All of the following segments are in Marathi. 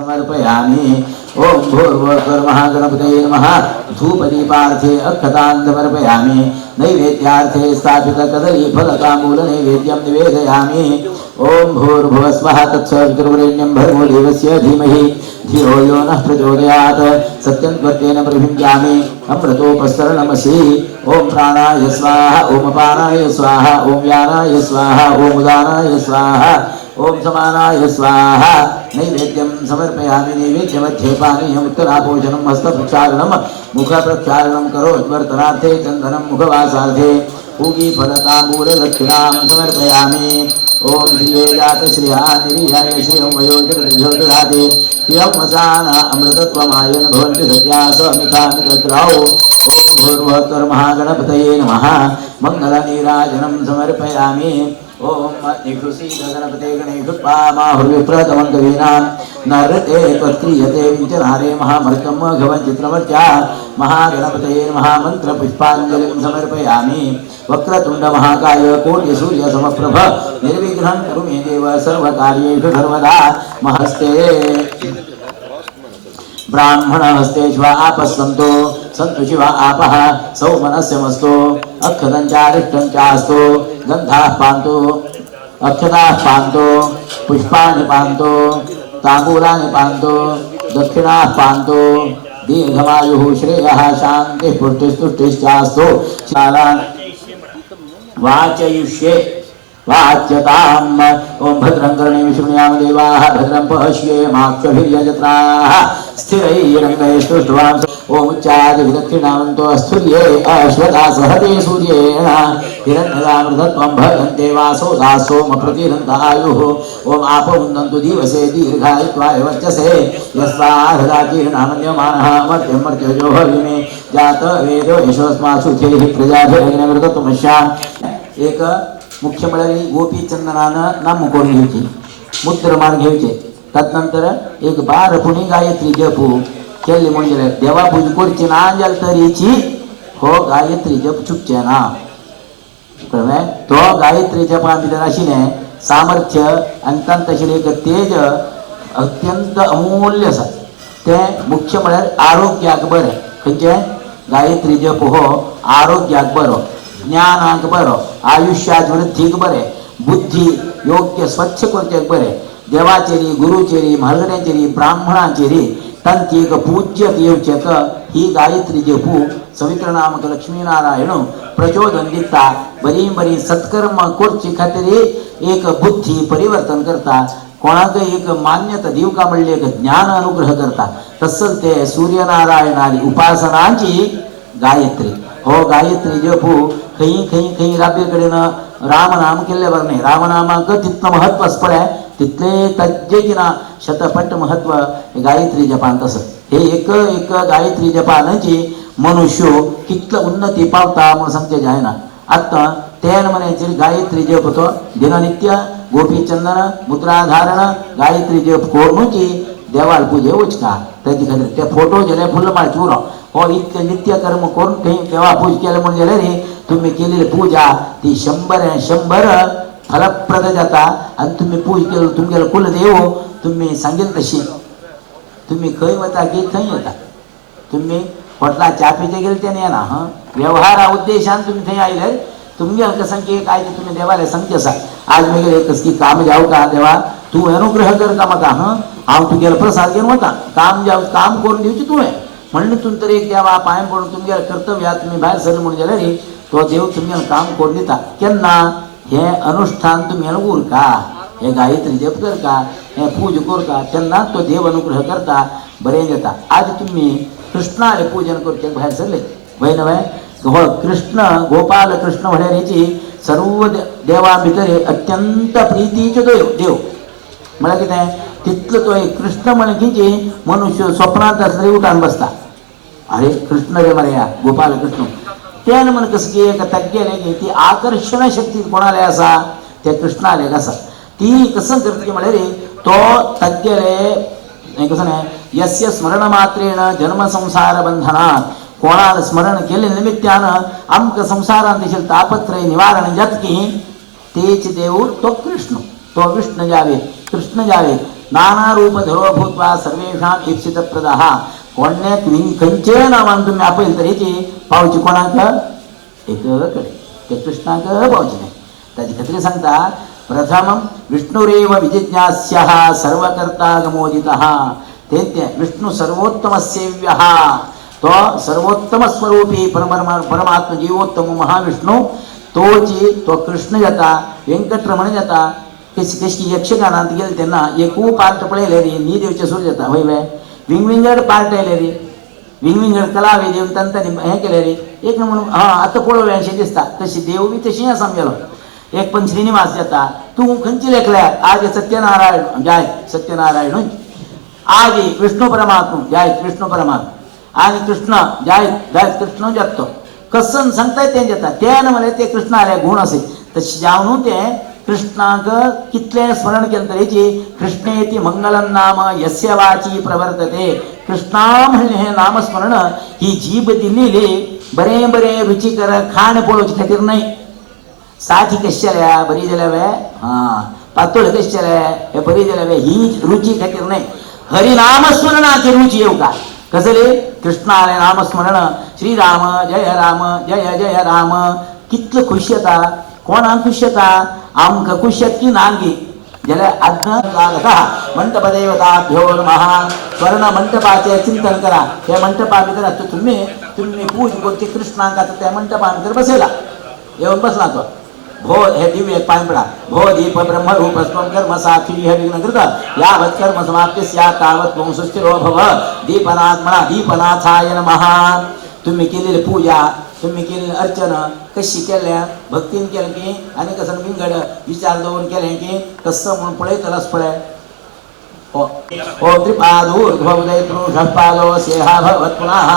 समर्पयामि। ओम भूर्भुवस्सुः गणपतये नमः। धूपदीपार्थे अक्षतान् समर्पयामि। नैवेद्यार्थे स्थापितकदलीफलताम्बूल नैवेद्यं निवेदयामि। ओम भूर्भुवस्सुः तत्सवितुर्वरेण्यं भर्गो देवस्य धीमहि धियो यो नः प्रचोदयात्। सत्यं त्वत्तेन प्रभिञ्जामि अमृतोपस्तरणमसि। ओम प्राणाय स्वाहा ओम अपानाय स्वाहा ओम व्यानाय स्वाहा ओम उदानाय स्वाहा ओम समानाय स्वाहा। नैवेद्यं समर्पयामि। नैवेद्यमध्ये पानीयम् उत्तरापोषणं हस्तप्रक्षालनं मुखप्रक्षालनं करोद्वर्तनार्थे चन्दनं मुखवासार्थे पूगीफलताम्बूलदक्षिणां समर्पयामि। ओम श्रीयजातश्रियानिरीयाय श्रियं वयोजगद्योदधाति श्रियं वसाना अमृतत्वमायन भवन्ति सत्या समितामितद्रावो। ओम भूर्भुवस्सुर्महागणपतये नमः। मङ्गलनीराजनं समर्पयामि। ओम निकृषीगणपते गणेशुत्पामाहुर्विप्रतमङ्गवीनां नरते त्वत्क्रियते विचनारे महामर्कं घवन् चित्रमर्चा महागणपतये नमः। मन्त्रपुष्पाञ्जलिं समर्पयामि। वक्रतुण्ड महाकाय कोटिसूर्यसमप्रभ निर्विघ्नं कुरु मे देव सर्वकार्येषु सर्वदा। महस्ते ब्राह्मण हस्ते शिवा आपस्सन्तो सन्तु शिवा आपः सौमनस्यमस्तु अक्षतञ्चारिष्टञ्चास्तु गन्धाः पान्तु अक्षताः पान्तु पुष्पाणि पान्तु ताम्बूलानि पान्तु दक्षिणाः पान्तु दीर्घमायुः श्रेयः शान्तिः पुष्टिस्तुष्टिश्चास्तु। शालान् वाचयुष्ये वाच्यताम्। ओम भद्रं कर्णेषु शृणुयाम देवाः भद्रं पश्येमाक्षभिर्यजत्राः स्थिरैरङ्गैस्तुष्ट्वां। ओम उच्चादिदक्षिणावन्तो स्थूर्ये अश्वदासहते सूर्येण हिरण्यदामृतत्वं भगन्ते वासो दासोम प्रतिरन्तायुः। ओम आपमुन्दन्तु दिवसे दीर्घायुत्वाय वर्चसे यस्वाहृदाकीर्णामन्यमानः मर्त्यं मर्त्यजो हविमे जात वेदो यशोस्मासु थेहि प्रजाभिरग्नमृतत्वमश्याम्। एक मुख्य मंडळी गोपी चंदनानं नाम करून घ्यायची मुद्रमार घ्यायचे तदनंतर एक 12 पुणी गायत्री जपू केली म्हणजे देवा पूजा करची ना अंजल तरीची हो गायत्री जप चुकचे ना कळलं तो गायत्री जपा भितर आशिने सामर्थ्य अंतंत तशें एक तेज अत्यंत अमूल्य आसा ते मुख्य म्हळ्यार आरोग्याक बरें खंयचे गायत्री जप हो आरोग्याक बरो ज्ञानाक बरो आयुष्यात वृद्धीक बरे बुद्धी योग्य स्वच्छ करचेक बरे देवाचेरी गुरुचेरी म्हालगड्यांचेरी ब्राह्मणांचेरी तांचीक पूज्यत येवचेक ही गायत्री जपू सवित्र नामक लक्ष्मीनारायण प्रचोदन दिता बरी बरी सत्कर्म करची खातीर एक बुद्धी परिवर्तन करता कोणाक एक मान्यता दिवका म्हणले एक ज्ञान अनुग्रह करता तसंच ते सूर्यनारायणाची उपासनाची गायत्री हो गायत्री जपू खंय खंय खंय राबे कडेन रामनाम केल्ले बरें न्ही रामनामाक तितलें महत्व पळय तितले तज्जेकिना शतपट महत्व गायत्री जपान तसं हे एक गायत्री जपानाची मनुष्य कितलं उन्नती पावता म्हणून सांगचे जायना आतां तेन मनेची गायत्री जप तो दिननित्य गोपीचंदन मुद्राधारण गायत्री जप करूनची देवाल पूजे वचका ताचे खातीर ते फोटो गेले फुल्ल माळची उरो हो इतके नित्य कर्म करून खंय देवा पूज केले म्हणून जाल्यार तुम्ही केलेली पूजा ती 100 फलप्रद जाता आणि तुम्ही पूज केलं तुमगेलो कुलदेव तुम्ही सांगेल तशी तुम्ही खंय वता की थंय येता तुम्ही हॉटेला च्या पिचे गेले तेने येना हां व्यवहार उद्देशान तुम्ही थंय आयले तुमगेल कसं की काय ते तुम्ही देवाला सांगते आसा आज मगे एकच की काम जाव का देवा तू अनुग्रह कर का म्हाका हां हांव तुगेलो प्रसाद घेवन वता काम जाव काम करून दिवची तुवें म्हणून तुम तर एक देवा पांय पडून तुमगे कर्तव्या तुम्ही भायर सरले म्हणून जाल्यार तो देव तुमगेलें काम करून दिता केन्ना हे अनुष्ठान तुमगेलें उरका हे गायत्री जप करता हे पूज करता तेन्ना तो देव अनुग्रह करता बरें जाता आज तुम्ही कृष्णाले पूजन करचे भायर सरले वय नवे हो कृष्ण गोपाल कृष्ण म्हळ्यार हेची सर्व देवा भितर अत्यंत प्रितीचो देव म्हळ्यार कितें तिथलं तो एक कृष्ण म्हणकीची मनुष्य स्वप्नात असले उठान बसता अरे कृष्ण रे मर्या गोपाल कृष्ण त्यानं म्हण कसं की एका तग्गेले की ती आकर्षण शक्ती कोणाला असा त्या कृष्णाले कसा ती कसं करते की म्हणे रे तो तग्गेले कसं नाही यस्य स्मरण मात्रेण जन्म संसार बंधनात कोणाला स्मरण केले निमित्तानं अमक संसारांतील तापत्रय निवारण जतकी तेच देव तो कृष्ण विष्णू जावे कृष्ण जावे नाना रूप धरो भूत्वा सर्वेषां ईप्सित प्रदः कोण्याक खंयचे नावान तुम्ही आपल तरी ती पावची कोणाक एककडे ते कृष्णाक पावची नाही त्याची खात्री सांगता प्रथमं विष्णुरेव विजिज्ञास्यः सर्वकर्ता गमोदितः ते विष्णु सर्वोत्तम सेव्यः तो सर्वोत्तम स्वरूपी परमात्मा जीवोत्तम महाविष्णू तो कृष्ण जाता व्यंकटरमण जाता कशी यक्षगानात गेले त्यांना एकू पार्ट पळयले रे नी देवचे सूर जाता वय वय विंगविंगड पार्ट आयले रे विंगविंगड कलावे देऊन तांतांनी हे केले रे एक म्हणून हा आता पळोवे अशें दिसता तशी देव बी तशी आसा आमगेलो एक पण श्रीनिवास जाता तू खंयची लेखल्या आज सत्यनारायण जय सत्यनारायण आज विष्णू परमात्मा जय विष्णू परमात्मा आणि कृष्ण जय जय कृष्ण जगतो कसं सांगताय ते जाता त्यानं मला ते कृष्ण आले गुण असे तशी जावन ते कृष्णाक कितले स्मरण केलं तरीची कृष्णेती मंगलम नाम यस्य वाची प्रवर्तते कृष्णा म्हणले हे नामस्मरण ही जीभ दिलेली बरे बरे रुचिकर खाण पळोवचे खातीर नाही साठी कशी जाल्या बरी जाल्या वे हा पातळ कशी जाल्या हे बरी जाल्या वे ही रुची खातीर नाही हरिनामस्मरणाची रुची येऊ का कसले कृष्णाले नामस्मरण श्रीराम जय जय राम कितलं खुश येता कोणाक खुश येता आमक खुश येत की नांगी ज्याला आज्ञा मंडप देवताभ्यो नमः स्वर्ण मंडपाचे चिंतन करा त्या मंडपा भितर तुम्ही पूज करते कृष्णांक त्या मंडपा भितर बसेला येऊन बसला तो भो हे दिव्य पाय पडा भो दीप ब्रह्म रूप स्व कर्म साक्षी हे विघ्नकृत यावत् कर्म समाप्ति स्यात् तावत् त्वं सुस्थिरो भव दीपनात्मना दीपनाथाय नमः तुम्ही केलेली पूजा तुम्ही केलेली अर्चन कशी केल्या भक्तीन केलं की आणि कसं विंगड विचार दवरून केले की कसं म्हणून पळय तलस पळय ओ त्रिपादूर्ध्वोदयतृषपालो सेहा भवत् पुनः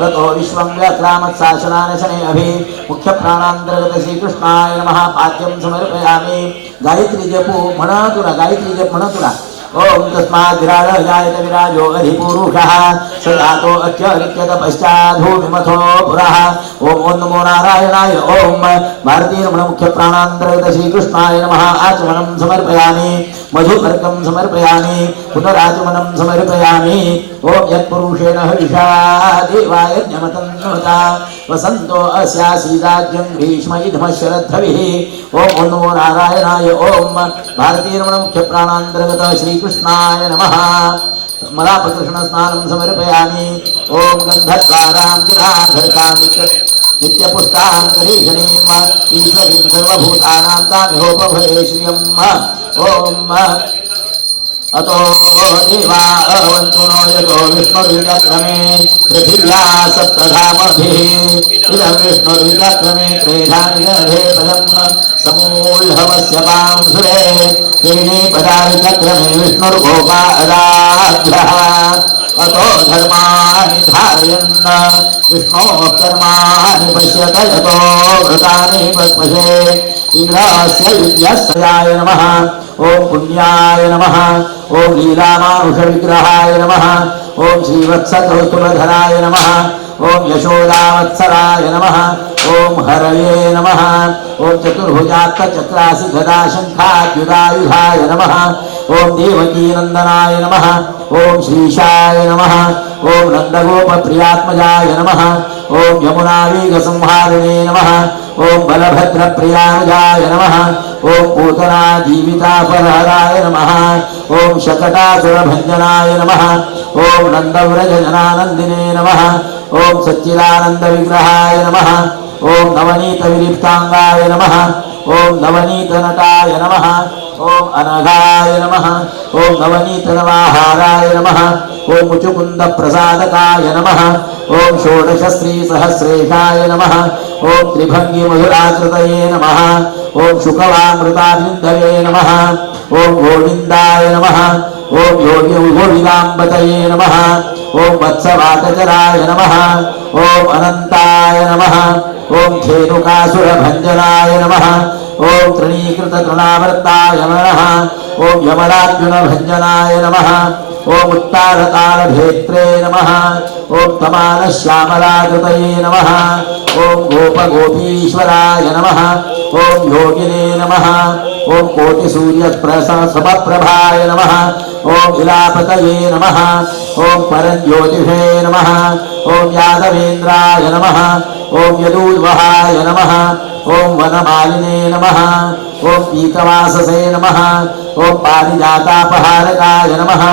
ततो विश्वं व्याक्रामत् शासनानशने अभि मुख्य प्राणांतर्गत श्रीकृष्णाय नमः पाद्यं समर्पयामि गायत्री जपो म्हणतुरा गायत्री जप म्हणतुरा ओम तस्मात् विराड जायत विराजो अधिपुरुषः सदातो अत्यरित्यत पश्चात् भूमिमथो पुरः ओम नमो नारायणाय ओम भारतीय रमण मुख्य प्राणांतर्गत श्रीकृष्णाय नमः आचमनं समर्पयामि मधुपर्कं समर्पयामि पुनराचमनं समर्पयामि ओम यत्पुरुषेण हविषा देवाय ज्ञमतन्नुता वसन्तो अस्यासीदाज्यं भीष्म इदम शरद्धविः ओम नमो नारायणाय ओम भारतीय रमण मुख्य प्राणांतर्गत श्री कृष्णाय नमः मला प्रकृष्ण स्नानं समर्पयामि ओम गंधद्वारां जिनाधरतां नित्यपुष्टां करीषणीं ईश्वरीं सर्वभूतानां तामिहोपभये श्रियम् ओम अतो देवा अवन्तु नो यतो विष्णुर्विक्रमे पृथिव्या सप्तधामभिः इदं विष्णुर्विक्रमे त्रेधानि गणे पदं समूलहवस्य पांसुरे तेने पदाविक्रमे विष्णुर्भोगा अदाभ्यः अतो धर्माणि धारयन् विष्णोः कर्माणि पश्यत यतो व्रतानि पद्मसे इंद्रास्य विद्यास्याय नमः ओम पुण्याय नमः ओम लीलामानुष विग्रहाय नमः ओम श्रीवत्सकौस्तुभधराय नमः ओम यशोदावत्सराय नमः ओम हरये नमः ओम चतुर्भुजात्त चक्रासि गदा शंखाद्युदायुधाय नमः ओम देवकी नंदनाय नमः ओम श्रीशाय नमः ओम नंदगोपप्रियात्मजाय नमः ओम यमुनावीग संहारिणे नमः ओम बलभद्रप्रियानुजाय नमः ओम पूतना जीवितापहराय नमः ओम शकटासुरभञ्जनाय नमः ओम नंदव्रजजनानन्दिने नमः ओम सच्चिदानन्दविग्रहाय नमः ओम नवनीतविलिप्ताङ्गाय नमः ओम नवनीतनटाय नमः ओम अनघाय नमः ओम नवनीतनवाहाराय नमः ओम मुचुकुन्दप्रसादकाय नमः ओम षोडशस्त्रीसहस्रेशाय नमः ओम त्रिभङ्गिमधुराकृतये नमः ओम शुकवामृताभिन्दवे नमः ओम गोविन्दाय नमः ओम योगी गोविदाम्बतये नमः ओम वत्सवाटचराय नमः ओम अनंताय नमः ओम धेनुकासुरभञ्जनाय नमः ओम तृणीकृततृणावर्ताय नमः ओम यमलार्जुनभञ्जनाय नमः ओम उत्तारतालभेत्रे नमः ओम तमालश्यामलाकृतये नमः ओम गोपगोपीश्वराय नमः ओम योगिने नमः ओम कोटिसूर्यप्रभाय नमः ओम विलापतये नमः ओम परज्योतिषे नमः ओम यादवेन्द्राय नमः ओम यदूर्वहाय नमः ओम वनमालिने नमः ओम पीतवाससे नमः ओम पारिजातापहारकाय नमः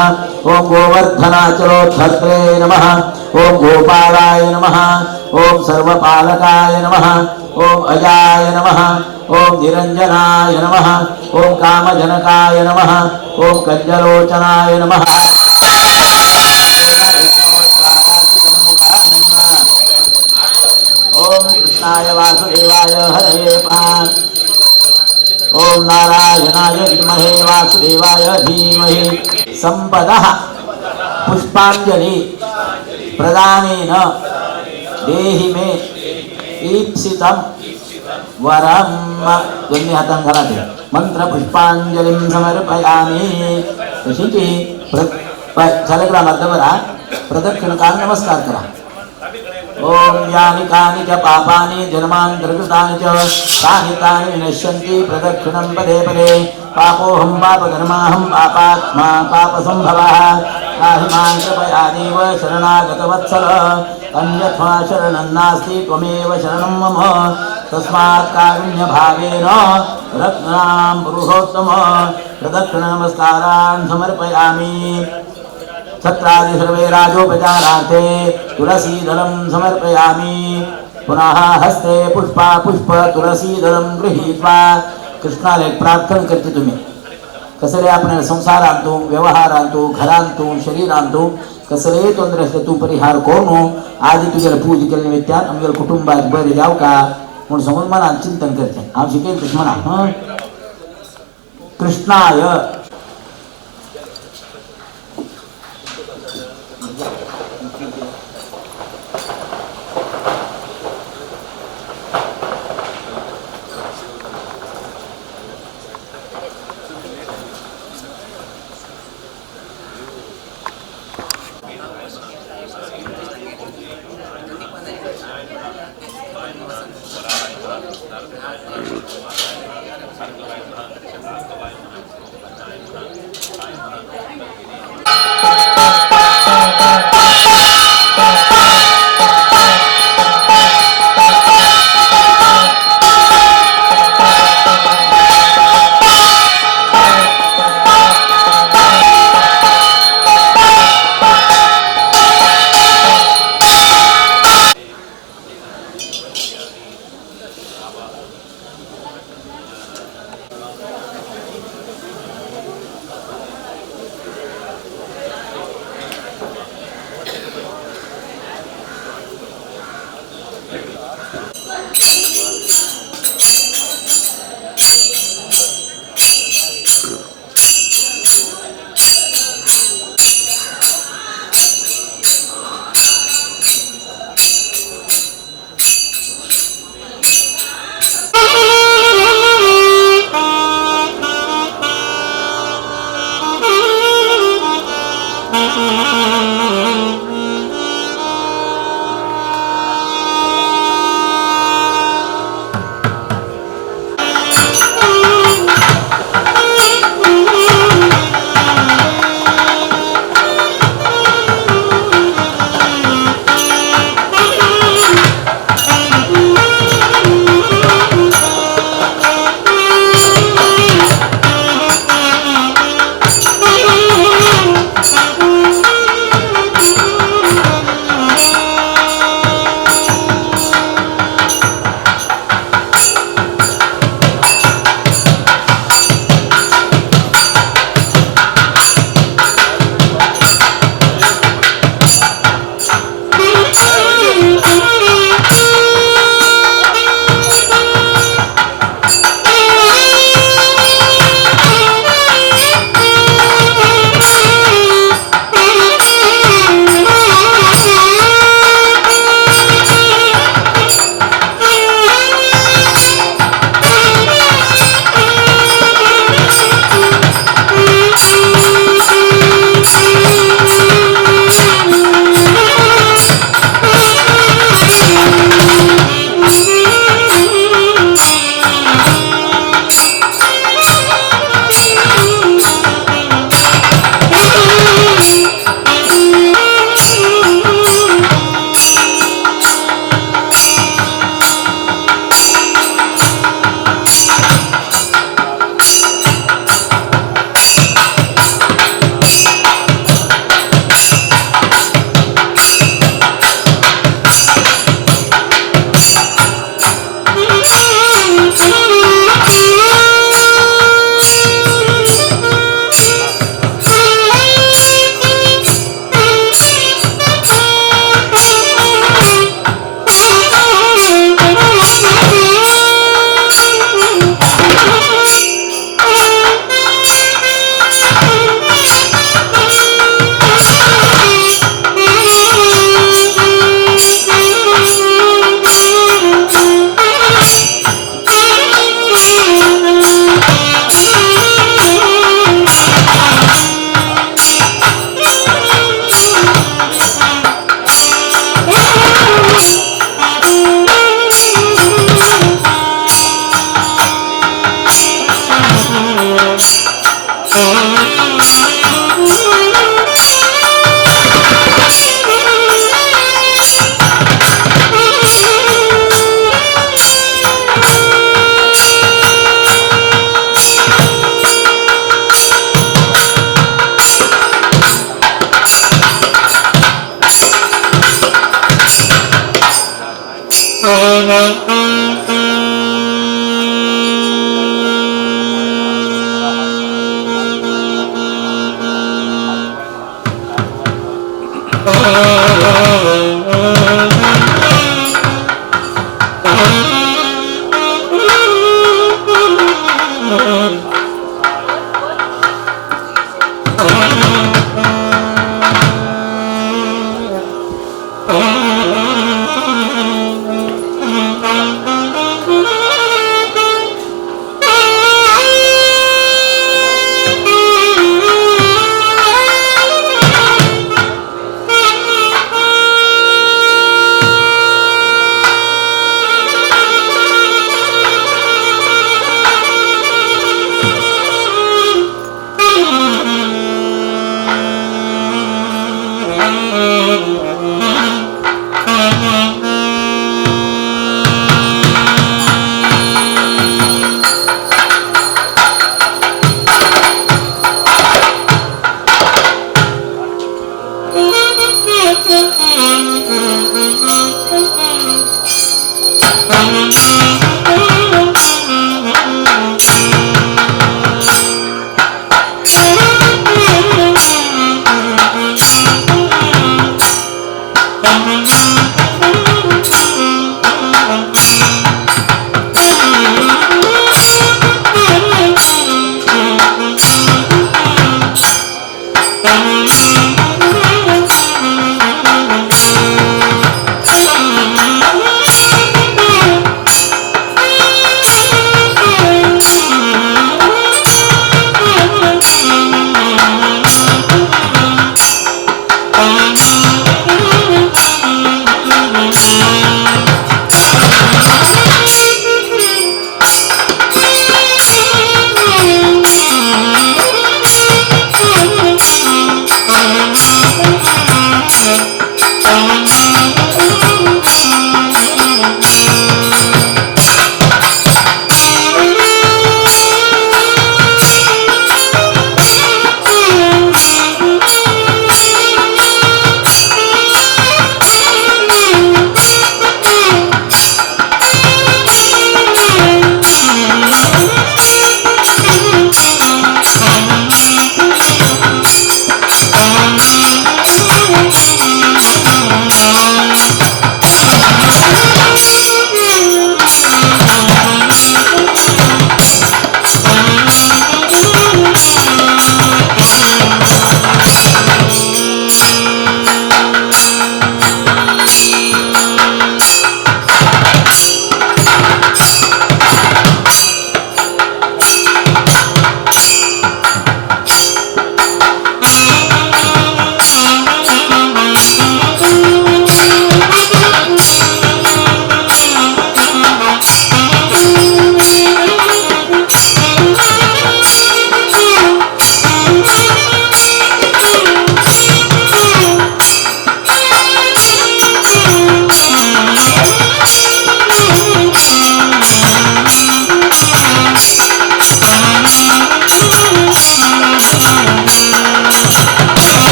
ओम गोवर्धनाचलोद्धत्रे नमः ओम गोपालाय नमः ओम सर्वपालकाय नमः ओम अजाय नमः ओम निरंजनाय नमः ओम कामजनकाय नमः ओम कञ्जलोचनाय नमः ओम कृष्णाय वासुदेवाय हरये ओम नारायणाय विद्महे वासुदेवाय धीमहि संपदः पुष्पांजलि प्रदानेन देहि मे ईप्सितं वरम दोन्ही हातांनी घरात मंत्र पुष्पांजलिं समर्पयामि तशीची झालं बरा प्रदक्षिण काल नमस्कार करा ओम यानि कानि च पापानि जन्मान्तरकृतानि च तानि तानि विनश्यन्ति प्रदक्षिणं पदे पदे पापोऽहं पापकर्माहं पापात्मा पापसम्भवः पाहि मां कृपया देव शरणागतवत्सल अन्यथा शरणं नास्ति त्वमेव शरणं मम तस्मात् कारुण्यभावेन रत्नां पुरुषोत्तम प्रदक्षिणनमस्कारान् समर्पयामि छत्रादि सर्वे राजोपचारार्थे तुलसीदलं समर्पयामि पुनः हस्ते पुष्पा पुष्प तुलसीदलं गृहीत्वा कृष्णाला एक प्रार्थना करते तुम्ही कसले आपण संसारांतू व्यवहारांतू घरांतू शरीरांतू कसले तोंदरे असते तू परिहार करू आधी तुझ्या पूजा केल्या निमित्तान आमच्या कुटुंबात बरे जाव का म्हणून समोर मनात चिंतन करते हा शिकेल कृष्णा कृष्णाय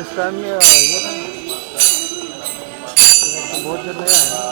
इस टाइम में ये ना बहुत जल्द नया है।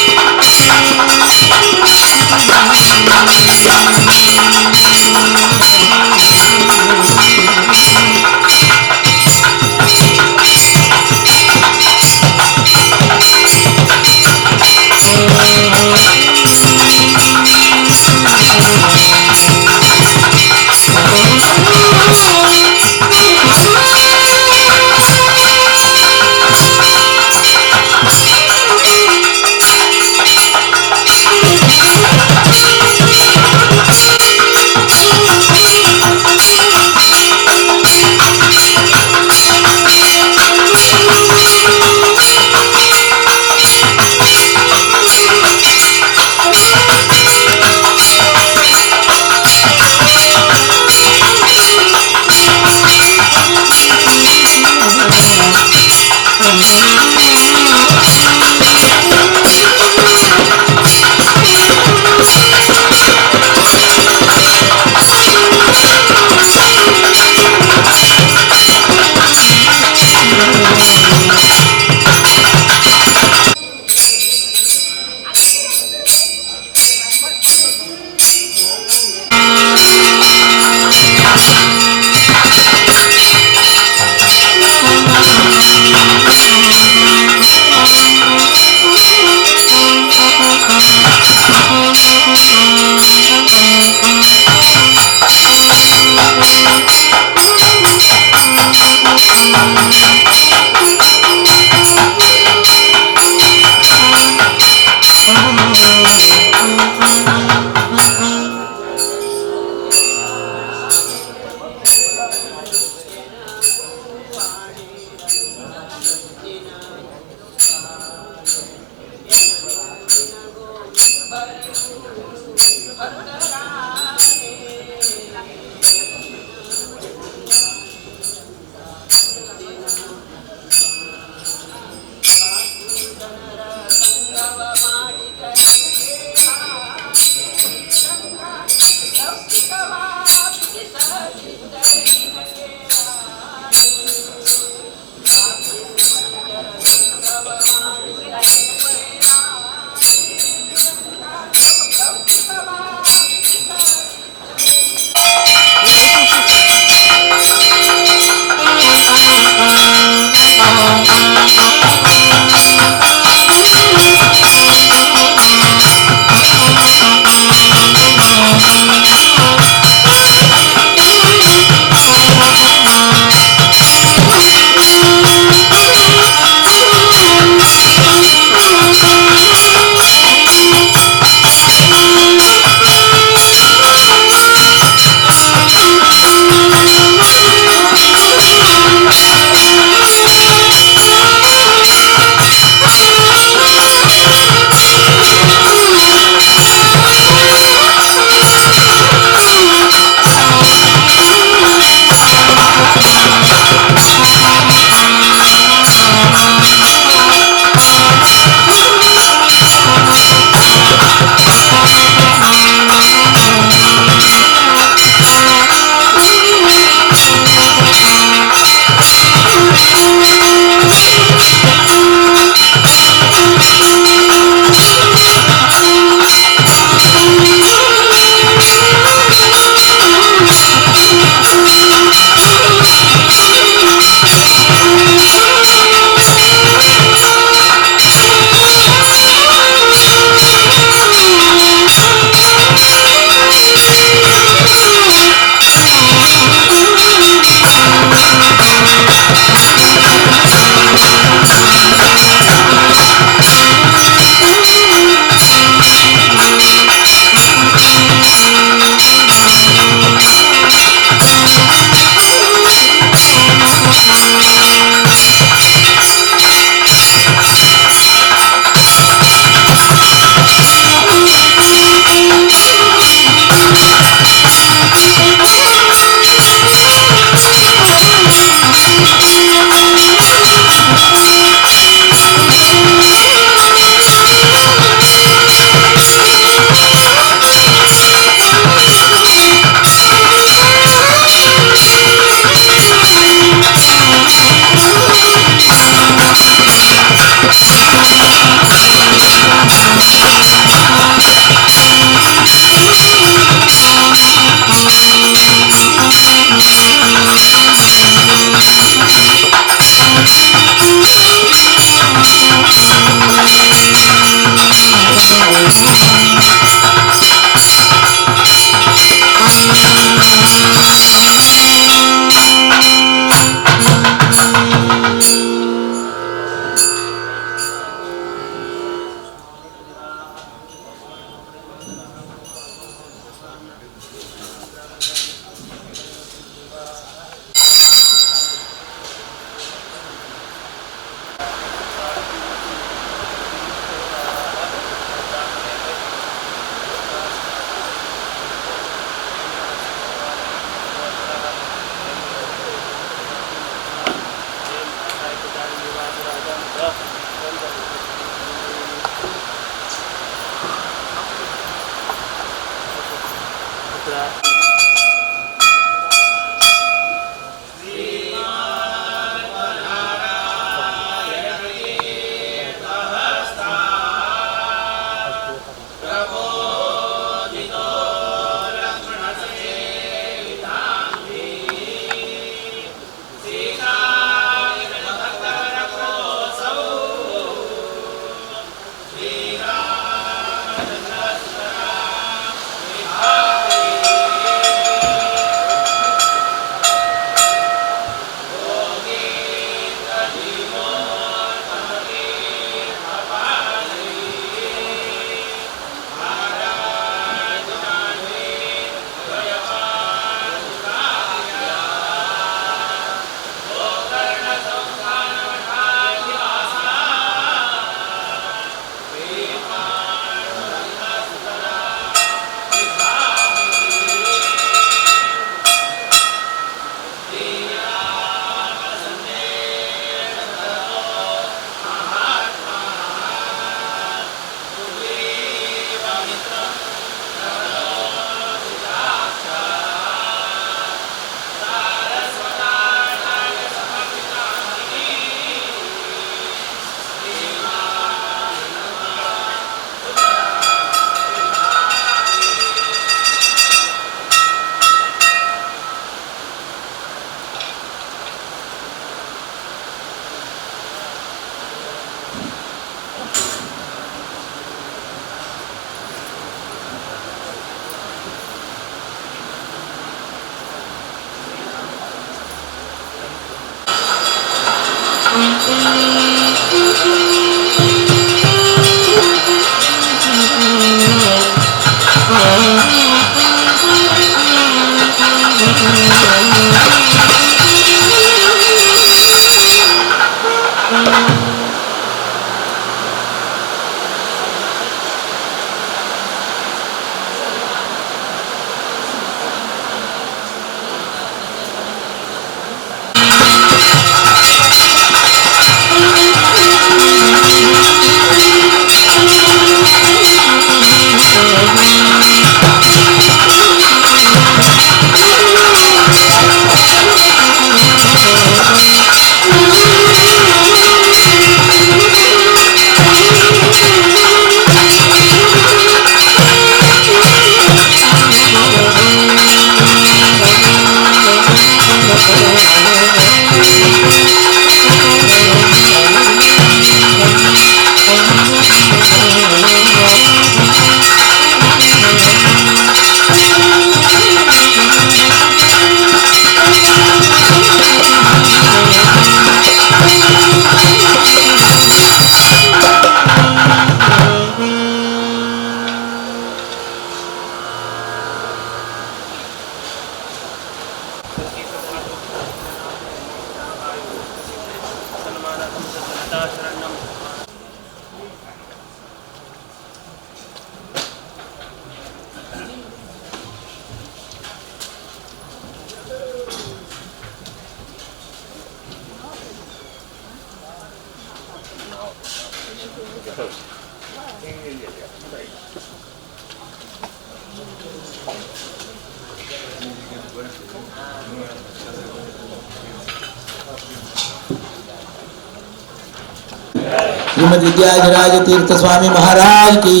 श्रीमद विद्याधिराज तीर्थ स्वामी महाराज की,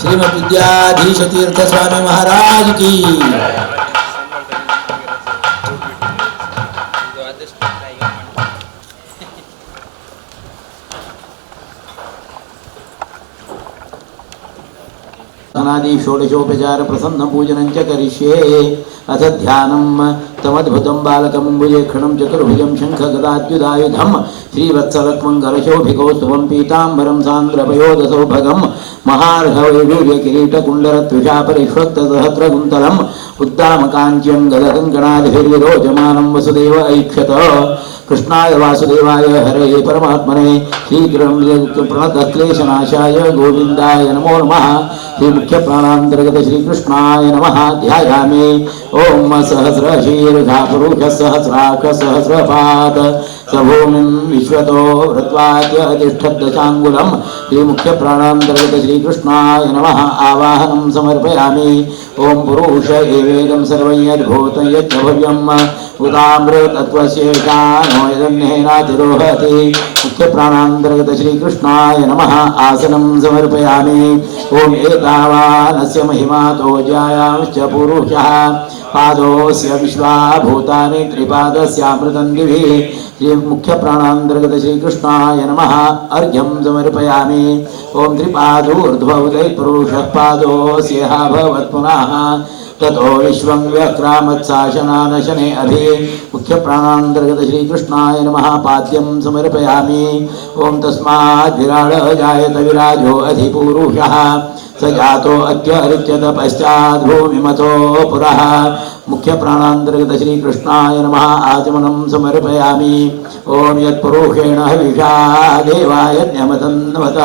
श्रीमद विद्याधीश तीर्थ स्वामी महाराज की। अनादि षोडशोपचार प्रसन्न पूजनं च करिष्ये। अथ ध्यानं तमद्भुतं बालकमम्बुजेक्षणं चतुर्भुजं शङ्खगदाद्युदायुधं श्रीवत्सलक्ष्मङ्गलशोभिकौस्तुभं पीताम्बरं सान्द्रपयोधसौभगं महार्घवैडूर्यकिरीटकुण्डलत्विषा परिष्वक्तसहस्रकुन्तलम् उद्दामकाञ्च्यं गदकङ्कणादिभिर्विरोचमानं वसुदेव ऐक्षत। कृष्णाय वासुदेवाय हरये परमात्मने श्रीप्रणतक्लेशनाशाय गोविन्दाय नमो नमः। श्री मुख्य प्राणांतर्गत श्री कृष्णाय नमः। ध्यायामि ओम सहस्रशीर्षा पुरुष सहस्राक्ष सहस्रपाद सभूमिं विश्वतो वृत्वाद्य तिष्ठद्दशाङ्गुलं। श्री मुख्य प्राणांतर्गत श्री कृष्णाय नमः। आवाहनं समर्पयामि। ओम पुरुष एवेदं सर्वयद्भूतं यच्च भव्यम् उदामृतत्वशेषानो यदन्येनातिरोहति। मुख्य प्राणांतर्गत श्री कृष्णाय नमः। आसनं समर्पयामि। ओम एतावानस्य महिमातो जायांश्च पुरुषः पादोस्य विश्वाभूतानि त्रिपादस्यामृतं दिवि। श्री मुख्य प्राणांतर्गत श्री कृष्णाय नमः। अर्घ्यं समर्पयामि। ओम त्रिपादोर्ध्वोदय पुरुषः पादोस्यः भवत् पुनः ततो विश्वं व्यक्रामत्साशनानशने अभि। मुख्य प्राणांतर्गत श्री कृष्णाय नमः। पाद्यं समर्पयामि। ओम तस्माद् विराड जायत विराजो अधिपुरुषः स जातो अद्य अरिच्यत पश्चात् भूमिमतो पुरः। मुख्य प्राणांतर्गत श्री कृष्णाय नमः। आचमनं समर्पयामि। ओम यत्पुरुषेण हविषा देवाय न्यमतन्वत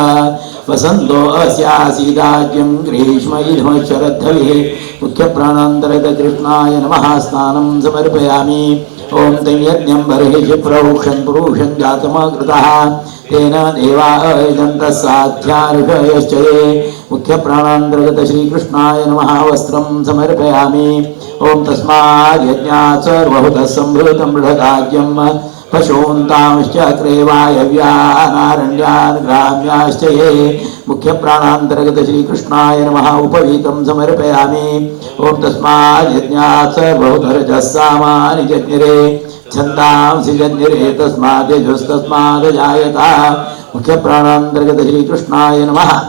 वसन्तो अस्यासीदाज्यं ग्रीष्म इदम शरद्धविः। मुख्य प्राणांतर्गत कृष्णाय नमः। स्नानं समर्पयामि। ओम दैयज्ञं बर्हिषि प्रौक्षन् पुरुषं जातमकृतः तेन देवा अयजन्तः साध्यार्षयश्च ये। मुख्य प्राणांतर्गत श्री कृष्णाय नमः। वस्त्रं समर्पयामि। ओम तस्माद् यज्ञात् सर्वभूतः संभृतं बृहदाज्यं पशून्तांश्च क्रेवायव्यानारण्यान् ग्राम्याश्च ये। मुख्य प्राणांतर्गत श्री कृष्णाय नमः। उपवीतं समर्पयामि। ओम तस्माद् यज्ञात् सर्वभूतरजः सामानि जज्ञिरे छन्दांसि जज्ञिरे तस्माद् यजुस्तस्माद् जायता। मुख्य प्राणांतर्गत श्री कृष्णाय नमः।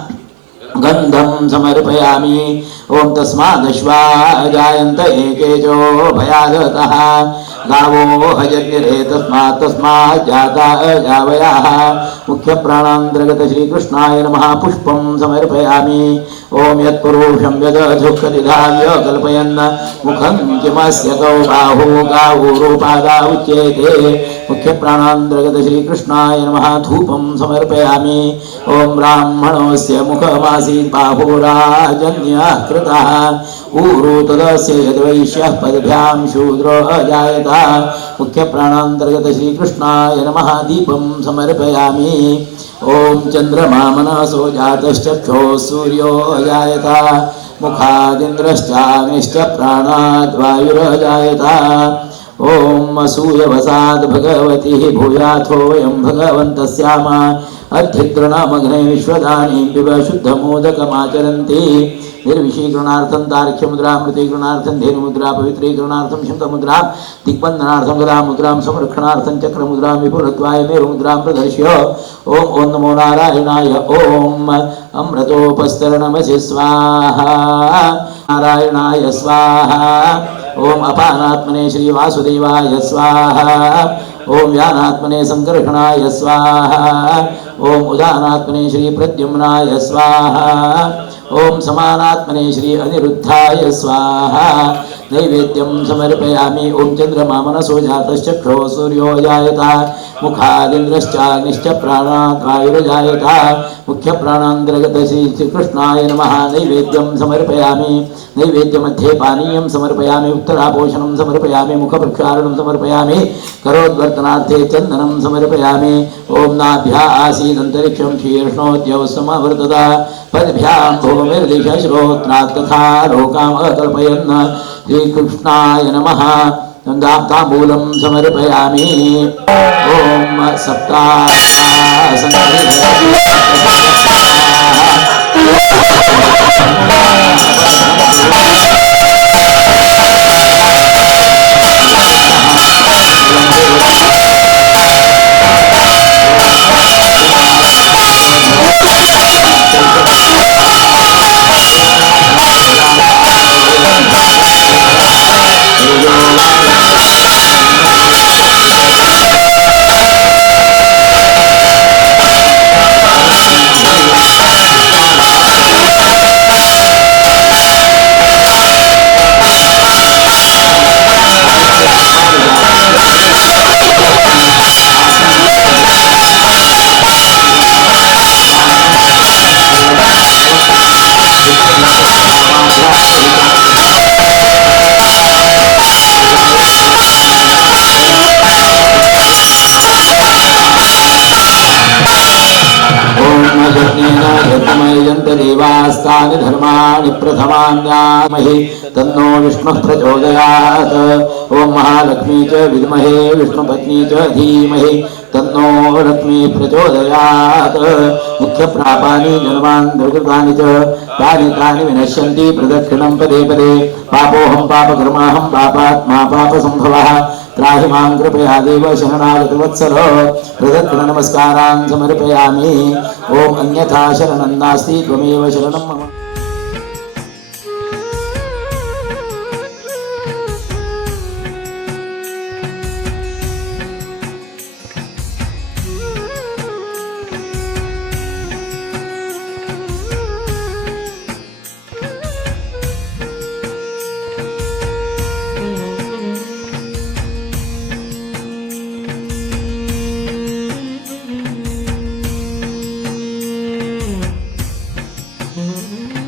गंधं समर्पयामि। ओम तस्मादश्वा जायन्त एकेजो भयादतः गावो हयज्ञरे तस्मात् जाता अजावयाः मुख्यप्राणान्तर्गत श्रीकृष्णाय नमः पुष्पं समर्पयामि ॐ यत्पुरुषं यदधुःखनिधाव्य कल्पयन् मुखं किमस्य गौ बाहु गावोरुपादा उच्येते मुख्यप्राणान्तर्गत श्रीकृष्णाय नमः धूपं समर्पयामि ॐ ब्राह्मणस्य मुखमासीत् बाहुराजन्यः कृतः ऊरु तदस्य यद्वैश्यः पदभ्यां शूद्रो अजायत मुख्यप्राणान्तर्गत श्रीकृष्णाय नमः दीपं समर्पयामि ॐ चन्द्रमा मनसो जातश्चक्षुः सूर्यो अजायत मुखादिन्द्रश्चाग्निश्च प्राणाद् वायुरजायत ॐ असूयवसाद् भगवतिः भूयाथोऽयं भगवन्तस्याम अध्यग्रणामग्ने विश्वदानीं पिब शुद्धमोदकमाचरन्ति निर्विशीकरणार्थं तार्क्ष्यमुद्रां मृतीकरणार्थं धेनुमुद्रा पवित्रीकरणार्थं शङ्खमुद्रां दिग्बन्धनार्थं गदामुद्रां संरक्षणार्थं चक्रमुद्रां विपुलत्वाय मेरुमुद्रां प्रदर्श्य ॐ नमो नारायणाय ॐ अमृतोपस्तरणमसि स्वाहा नारायणाय स्वाहा ॐ अपानात्मने श्रीवासुदेवाय स्वाहा ॐ व्यानात्मने संकर्षणाय स्वाहा ॐ उदानात्मने श्रीप्रद्युम्नाय स्वाहा ॐ समानात्मने श्री अनिरुद्धाय स्वाहा नैवेद्यं समर्पयामि ॐ चन्द्रमा मनसो जातश्चक्षुः सूर्यो जायत मुखादिन्द्रश्चाग्निश्च प्राणात् वायुर्जायत मुख्यप्राणान्तर्गत श्रीकृष्णाय नमः नैवेद्यं समर्पयामि नैवेद्यमध्ये पानीयं समर्पयामि उत्तरापोषणं समर्पयामि मुखप्रक्षालनं समर्पयामि करोद्वर्तनार्थे चन्दनं समर्पयामि ॐ नाभ्या आसीदन्तरिक्षं शीर्ष्णोद्यौ समवर्तत पद्भ्यां भूमिर्दिशश्रोत्रात् तथा लोकाम् अकल्पयन् श्रीकृष्णाय नमः ताम्बूलं समर्पयामि ॐ देवास्तानि धर्माणि प्रथमान्यामहि तन्नो विष्णुः प्रचोदयात् ॐ महालक्ष्मी च विद्महे विष्णुपत्नी च धीमहि तन्नो लक्ष्मी प्रचोदयात् मुख्यप्रापानि जन्मान्तर्कृतानि च तानि विनश्यन्ति प्रदक्षिणं पदे पदे पापोऽहं पापकर्माहं पापात्मा पापसम्भवः त्राहि मां कृपया देव शरणागतवत्सल प्रदक्षिणनमस्कारान् समर्पयामि ॐ अन्यथा शरणं नास्ति त्वमेव शरणं मम Mm-hmm.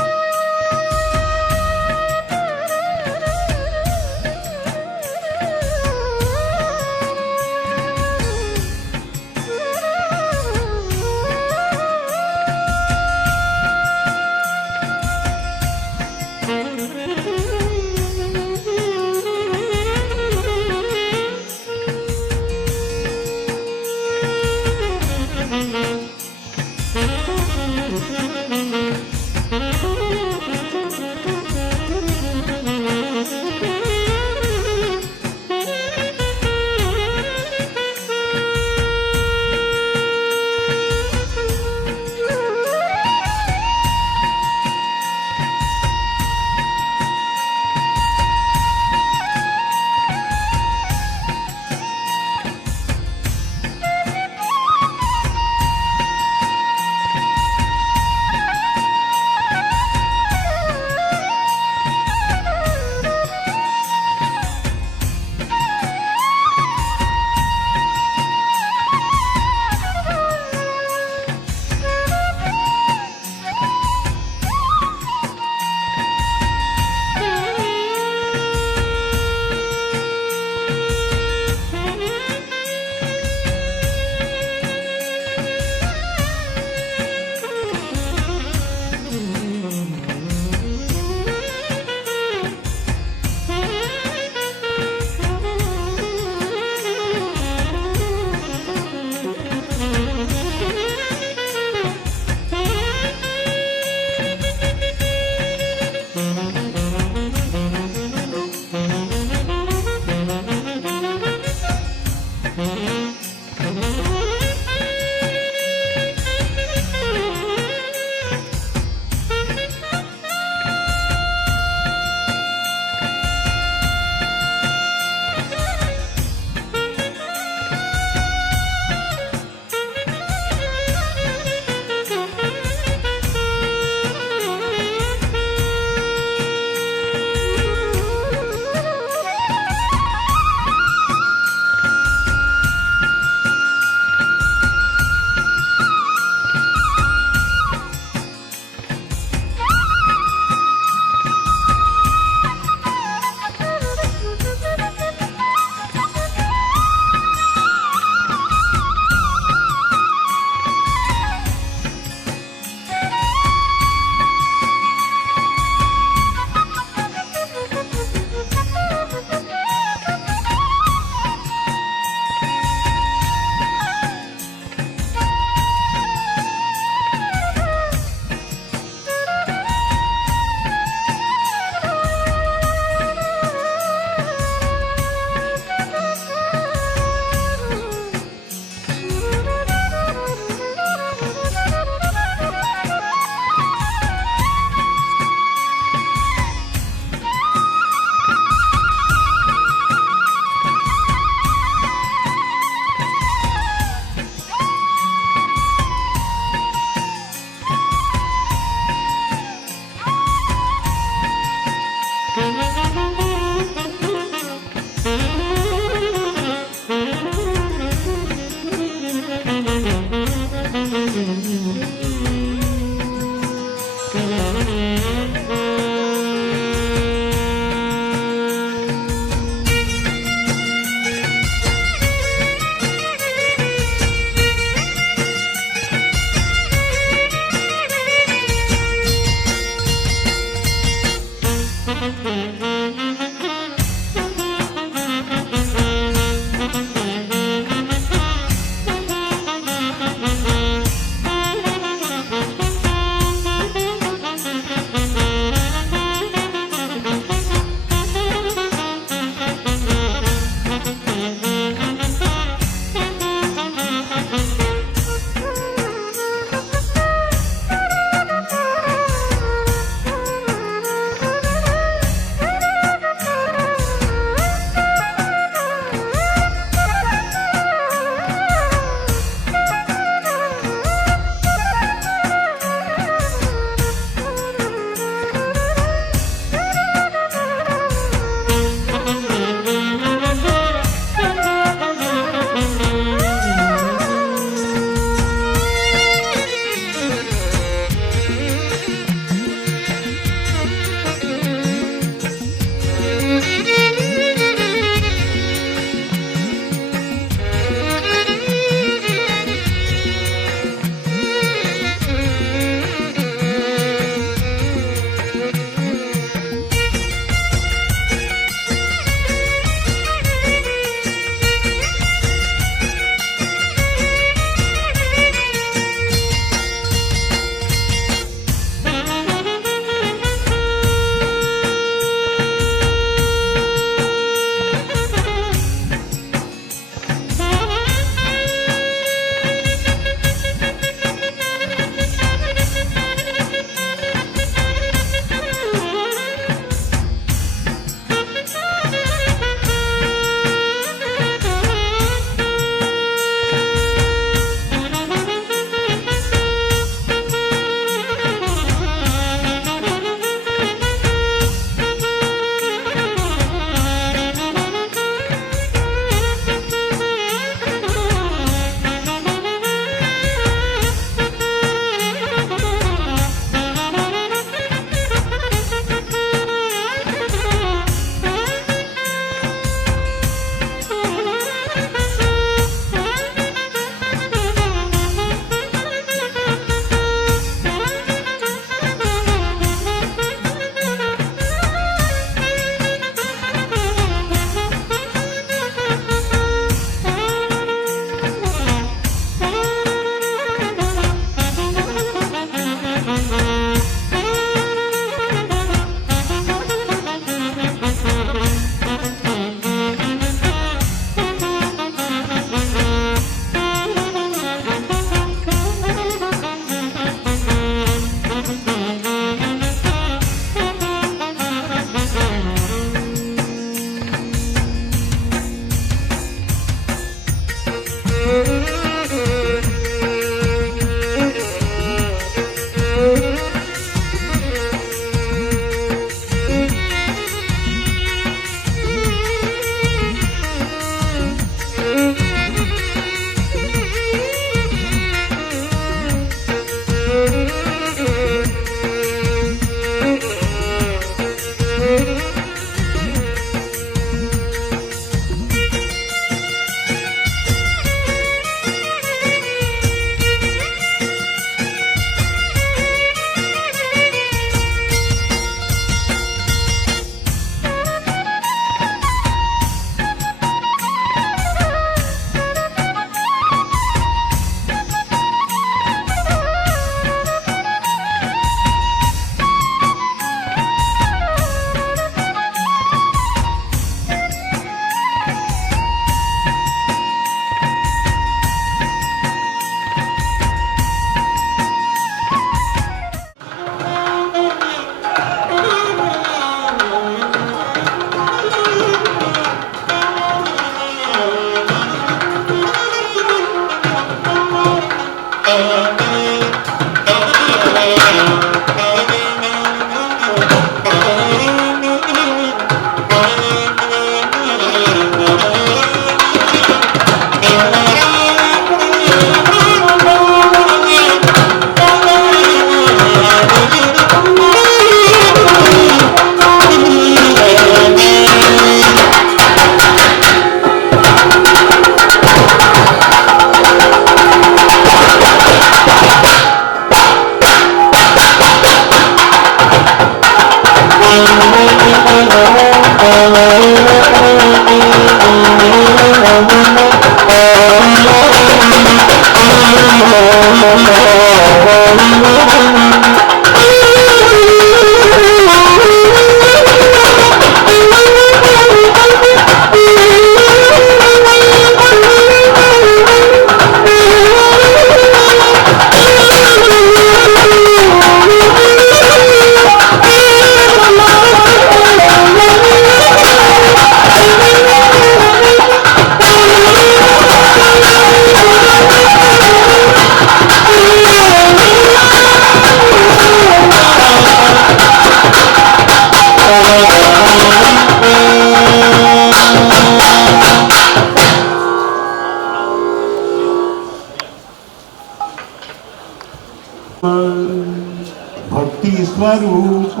स्वरूप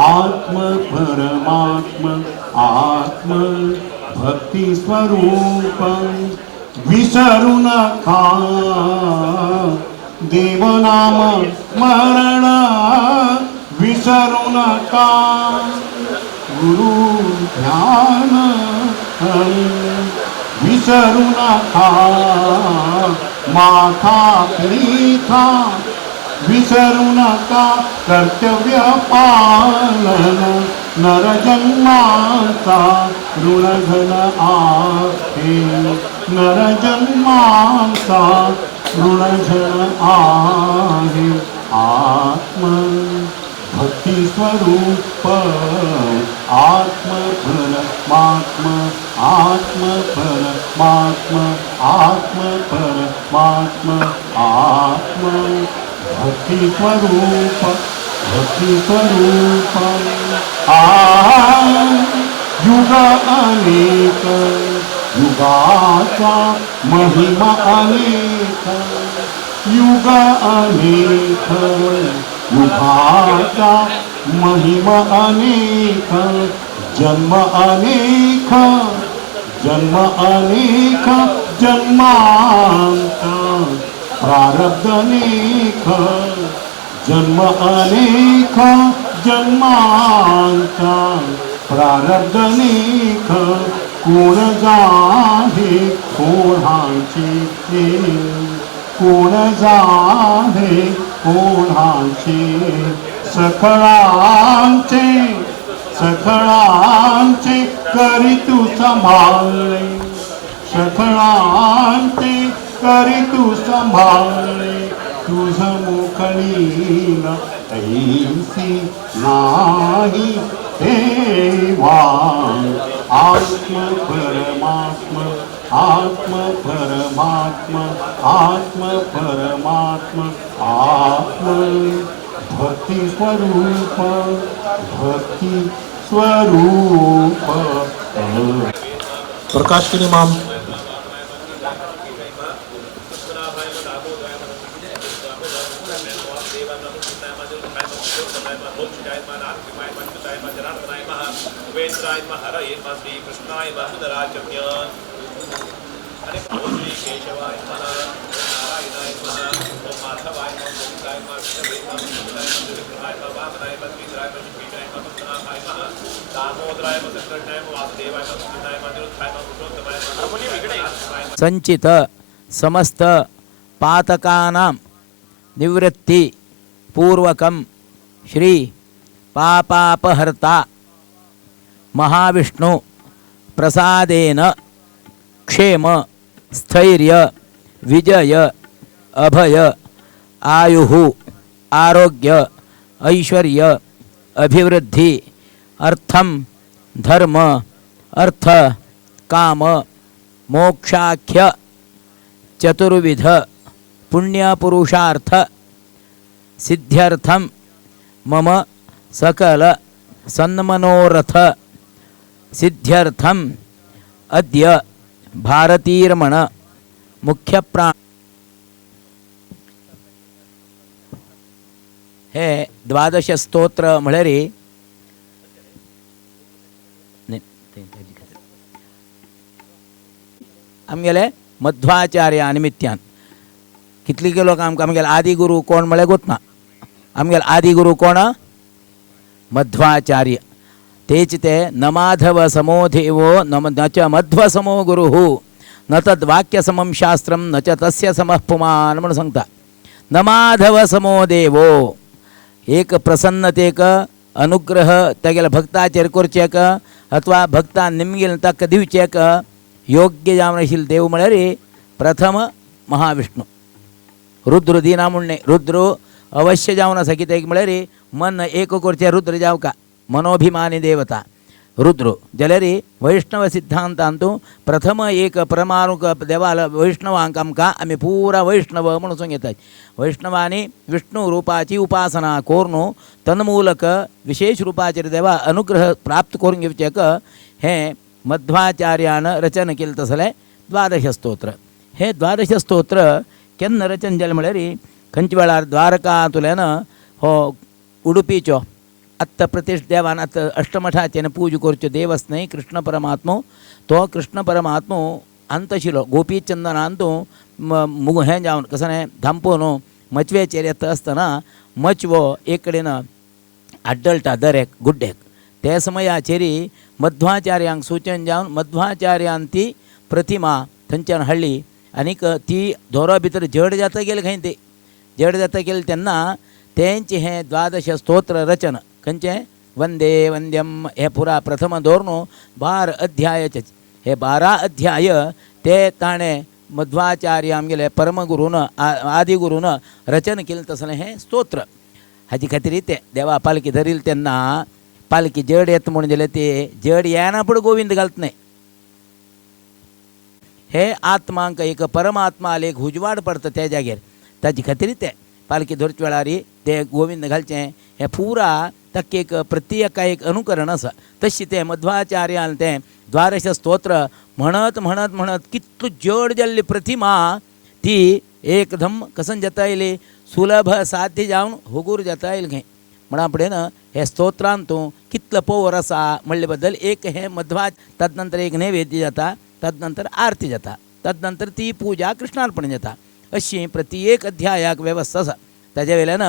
आत्म परमात्म आत्म भक्ती स्वरूप विसरू नका देवनाम मरण विसरू नका गुरु ध्यान विसरू नका माथा प्रीथा विसरू नका कर्तव्य पालन नरजन्माचा ऋणघन आहे नरजन्माचा ऋणघन आहे आत्म भक्ती स्वरूप आत्म परमात्म आत्म परमात्म आत्म परमात्म आत्म भक्ती स्वरूप युग अनेक युगाचा महिमा अनेक युग अनेक युगाचा महिमा अनेक जन्म अनेक जन्मांत प्रारब्ध अनेक जन्म अनेक जन्मांचा प्रारब्ध अनेक कोण जाणे कोणाचे कोण जाणे कोणाचे सखळांचे करी तू सांभाळले सखळांचे करी तू सांभाळले तुझ मुखलीन ऐसी नाही देवा आत्म परमात्मा आत्म परमात्मा आत्म परमात्मा आत्म भक्ती स्वरूप प्रकाश के इमाम संचित समस्त पातकानां निवृत्ति पूर्वकं श्री पापापहर्ता महाविष्णु प्रसादेन क्षेम स्थैर्य विजय अभय आयुः आरोग्य ऐश्वर्य अभिवृद्धि अर्थम धर्म अर्थ काम मोक्षाख्य चतुर्विध पुण्यपुरुषार्थ सिद्ध्यर्थम मम सकल सन्मनोरथ सिद्ध्यर्थम अद्य भारतीरमण मुख्य प्राण हे द्वादश स्तोत्र म्हळरी आमगेले मध्वाचार्या निमित्यान कितली के लोक आमकां आमगेले आदि गुरु कोण म्हळ्यार गोतना आमगेले आदि गुरु कोण मध्वाचार्य तेच ते नमाधव समो देवो न च मध्व समो गुरुः न तद्वाक्य समं शास्त्रं न च तस्य समः पुमान् म्हणून सांगता नमाधव समो देवो एक प्रसन्नतेक अनुग्रह तेगेले भक्ताचेर करचेक अथवा भक्तां निमगेल तक दिवचेक योग्य जावन आशिल्लो देव म्हळ्यार प्रथम महाविष्णू रुद्र दिना म्हणणे रुद्र अवश्य जावन आसा कित्याक म्हळ्यार मन एक करचें रुद्र जावका मनोभिमानी देवता रुद्र जाल्यार वैष्णव सिद्धांतांतू प्रथम एक परमाणुक देवाला वैष्णवांक आमकां आमी पुरा वैष्णव म्हणून सांगतात वैष्णवांनी विष्णू रूपाची उपासना करून तन्मूलक विशेष रूपाचेर देवा अनुग्रह प्राप्त करून घेवचेक हें मध्वाचार्यान रचन केलें तसलें द्वादश स्तोत्र हे द्वादश स्तोत्र केन्ना रचन जालें म्हळ्यार खंयच्या वेळार द्वारकांतल्यान हो उडुपीचो अत्त प्रतिश्ठ देवान अत्त अष्टमठाचें पूज करच्यो देवस न्हय कृष्ण परमात्मो तो कृष्ण परमात्मो अंत आशिल्लो गोपी चंदनांतू हें जावन कसं न्हय धांपून मचवेचेर येता आसतना मचवो एक कडेन आड्डळटा दरेक गुड्डेक ते समयाचेरी मध्वाचार्यांक सूचन जावन मध्वाचार्यान ती प्रतिमा थंयच्यान हाडली आनीक ती दोरा भितर जड जाता गेले खंय ते जड जाता गेले तेन्ना तेंचे हें द्वादश स्तोत्र रचन खंयचें वंदे वंद्यम हे पुरा प्रथम दौर न्हू 12 अध्यायाचे हे 12 अध्याय ते ताणें मध्वाचार्य आमगेले परमगुरून आदिगुरून रचन केलें तसलें हें स्तोत्र हाजे खातीर ते देवा पालखी धरिल तेन्ना पालखी जड येता म्हणून जाल्यार ते जड येना पूण गोविंद घालता न्हय हे आत्मांक एक परमात्मा एक उजवाड पडटा त्या जाग्यार ताजे खातीर ते पालखी धरचे वेळार ते गोविंद घालचें हें पुरा ताका एक प्रत्येका एक अनुकरण आसा तशी ते मध्वाचार्यान तें द्वादश स्तोत्र म्हणत म्हणत म्हणत कितलो जड जाल्ली प्रतिमा ती एकदम कसन जाता येयली सुलभ साध्य जावन हुगूर जाता येयली खंय म्हणा फुडें हे स्तोत्रांतू कितलो पवर आसा म्हणले बद्दल एक हे मध्वा तदनंतर एक नैवेद्य जाता तदनंतर आरती जाता तदनंतर ती पुजा कृष्णार्पण जाता अशी प्रत्येक अध्यायाक वेवस्था आसा ताज्या वेल्यान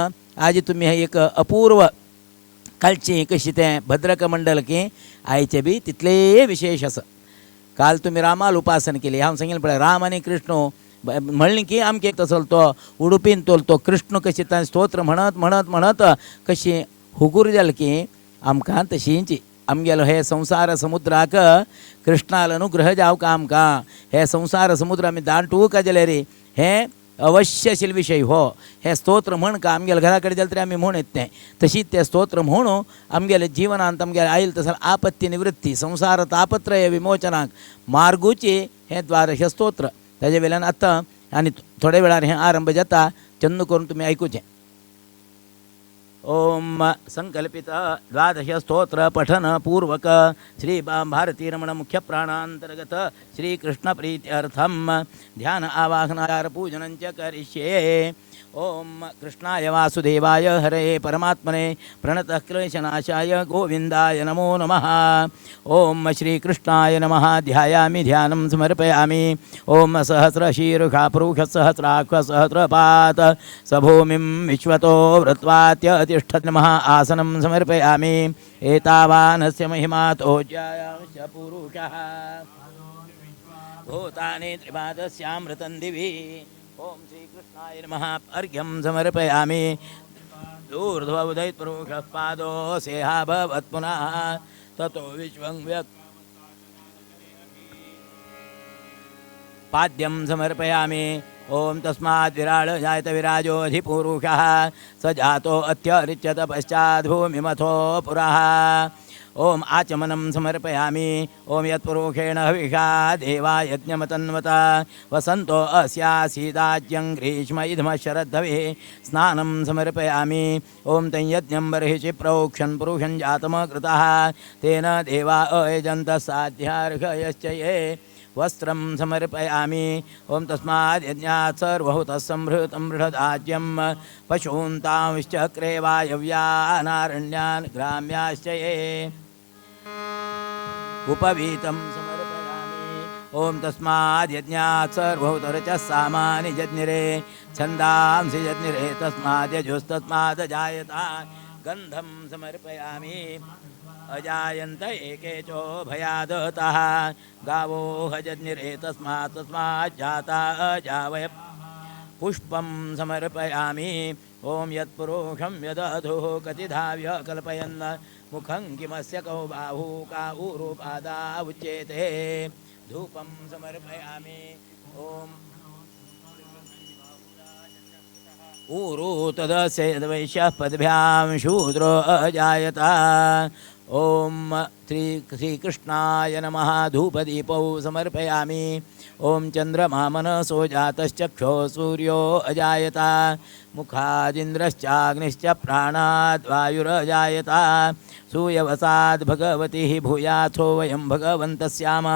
आज तुमी हे एक अपूर्व कालची कशी तें भद्रक मंडल की आयचे बी तितले विशेष आसा काल तुमी रामाल उपासन केली हांव सांगिल्लें पळय राम आनी कृष्ण म्हणलें की आमकां एक तसलो तो उडुपीन तो कृष्ण कशी ताणें स्तोत्र म्हणत म्हणत म्हणत कशी हुगूर जाली की आमकां तशींच आमगेलो हे संसार समुद्राक कृष्णाल अनुग्रह जावं आमकां हे संसार समुद्र आमी दाटूंक जाल्यार हें अवश्य आशिल्लो विशय हो हे स्तोत्र म्हण का आमगेल्या घरा कडेन जाल्यार तरी आमी म्हूण येता तें तशीच तें स्तोत्र म्हणून आमगेल्या जिवनांत आमगेल्या आयल तसर आपत्ती निवृत्ती संसार तापत्रय विमोचनाक मार्गूची हे द्वादश स्तोत्र ताजे वेल्यान आतां आनी थोड्या वेळार हें आरंभ जाता चंद करून तुमी आयकुचें ओम संकल्पित द्वादश स्तोत्र पठन पूर्वक श्री भारती रमण मुख्य प्राणांतर्गत श्री कृष्ण प्रीत्यर्थम ध्यान आवाहनार पूजनं च करिष्ये ओम कृष्णाय वासुदेवाय हरे परमात्मने प्रणतः क्लेशनाशाय गोविंदाय नमो नमः ओम श्रीकृष्णाय नमः ध्यायामि ध्यानं समर्पयामि ओम सहस्रशीर्षा पुरुषसहस्राक्ष सहस्रपात सभूमिं विश्वतो वृत्वात्यतिष्ठत् नमः आसनं समर्पयामि एतावानस्य महिमातोज्यायांश्च पुरुषः भूतानि त्रिपादस्यामृतं दिवि ओम श्री कृष्णाय नमः अर्घ्यं समर्पयामि ऊर्ध्वोदयपुरुषः पादो सेहा भवत् पुनः ततो विश्वं व्यक् पाद्यं समर्पयामि ओम तस्मात् विराळ जायत विराजोऽधिपुरुषः स जातो अत्यरिच्यत पश्चात् भूमिमथो पुरः ओम आचमनं समर्पयामि ओम यत्पुरुषेण हविषा देवा यज्ञमतन्वता वसन्तो अस्यासीदाज्यं ग्रीष्म इदमशरद्धवे स्नानं समर्पयामि ओम तं यज्ञं बर्हिषि प्रोक्षन् पुरुषं जातमकृतः तेन देवा अयजन्तः साध्यार्घयश्च ये वस्त्रं समर्पयामि ओम तस्मात् यज्ञात् सर्वहुतः संहृतं बृहदाज्यं पशून्तांश्चक्रे वायव्यानारण्यान् ग्राम्याश्च ये उपवीतं समर्पयामि ओम तस्मात् यज्ञात् सर्वहुतरचः सामानि जज्ञिरे छन्दांसि जज्ञिरे तस्मात् यजुस्तस्मात् जायता गन्धं समर्पयामि अजायन्त एकेचो भयादतः गावो हजज्ञिरे तस्मात् जाता अजावय पुष्पं समर्पयामि ओम यत्पुरुषं यदधुः कतिधाव्य कल्पयन् मुखं किमस्य कौ बाहू का ऊरुपादा उच्येते धूपं समर्पयामि ओम ऊरु तदस्य वैश्यः पद्भ्यां शूद्रो अजायता ओम श्रीकृष्णाय नमः धूपदीपौ समर्पयामि ओम चंद्रमा मनसो जातश्चक्षो सूर्यो अजायता मुखादिन्द्रश्चाग्निश्च प्राणाद् वायुरजायता सूयवसाद् भगवती भूयाथो वयं भगवन्तस्याम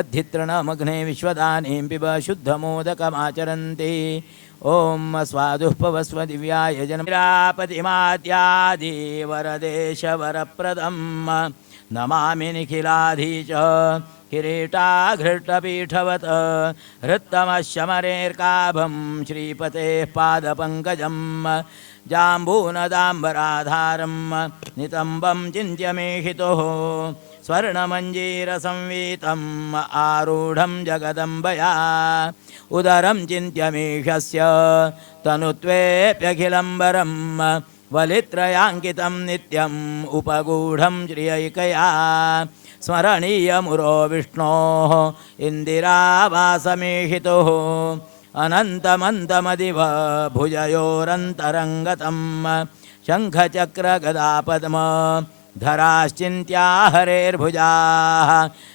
अद्धित्रणमग्ने विश्वदानीं पिब शुद्धमोदकमाचरन्ति ॐ स्वादुःपवस्व दिव्याय जनपतिमाद्यादिवरदेशवरप्रदं नमामि निखिलाधीश किरीटाघृष्टपीठवत् हृत्तमशमरेर्काभं श्रीपतेः पादपङ्कजं जाम्बूनदाम्बराधारं नितम्बं चिन्त्यमेहितुः स्वर्णमञ्जीरसंवीतम् आरूढं जगदम्बया उदरं चिन्त्यमीशस्य तनुत्वेऽप्यखिलम्बरं वलित्रयाङ्कितं नित्यम् उपगूढं श्रियैकया स्मरणीयमुरो विष्णोः इन्दिरावासमेहितुः अनन्तमन्तमदिव भुजयोरन्तरङ्गतं शङ्खचक्रगदापद्म धराश्चिन्त्या हरेर्भुजाः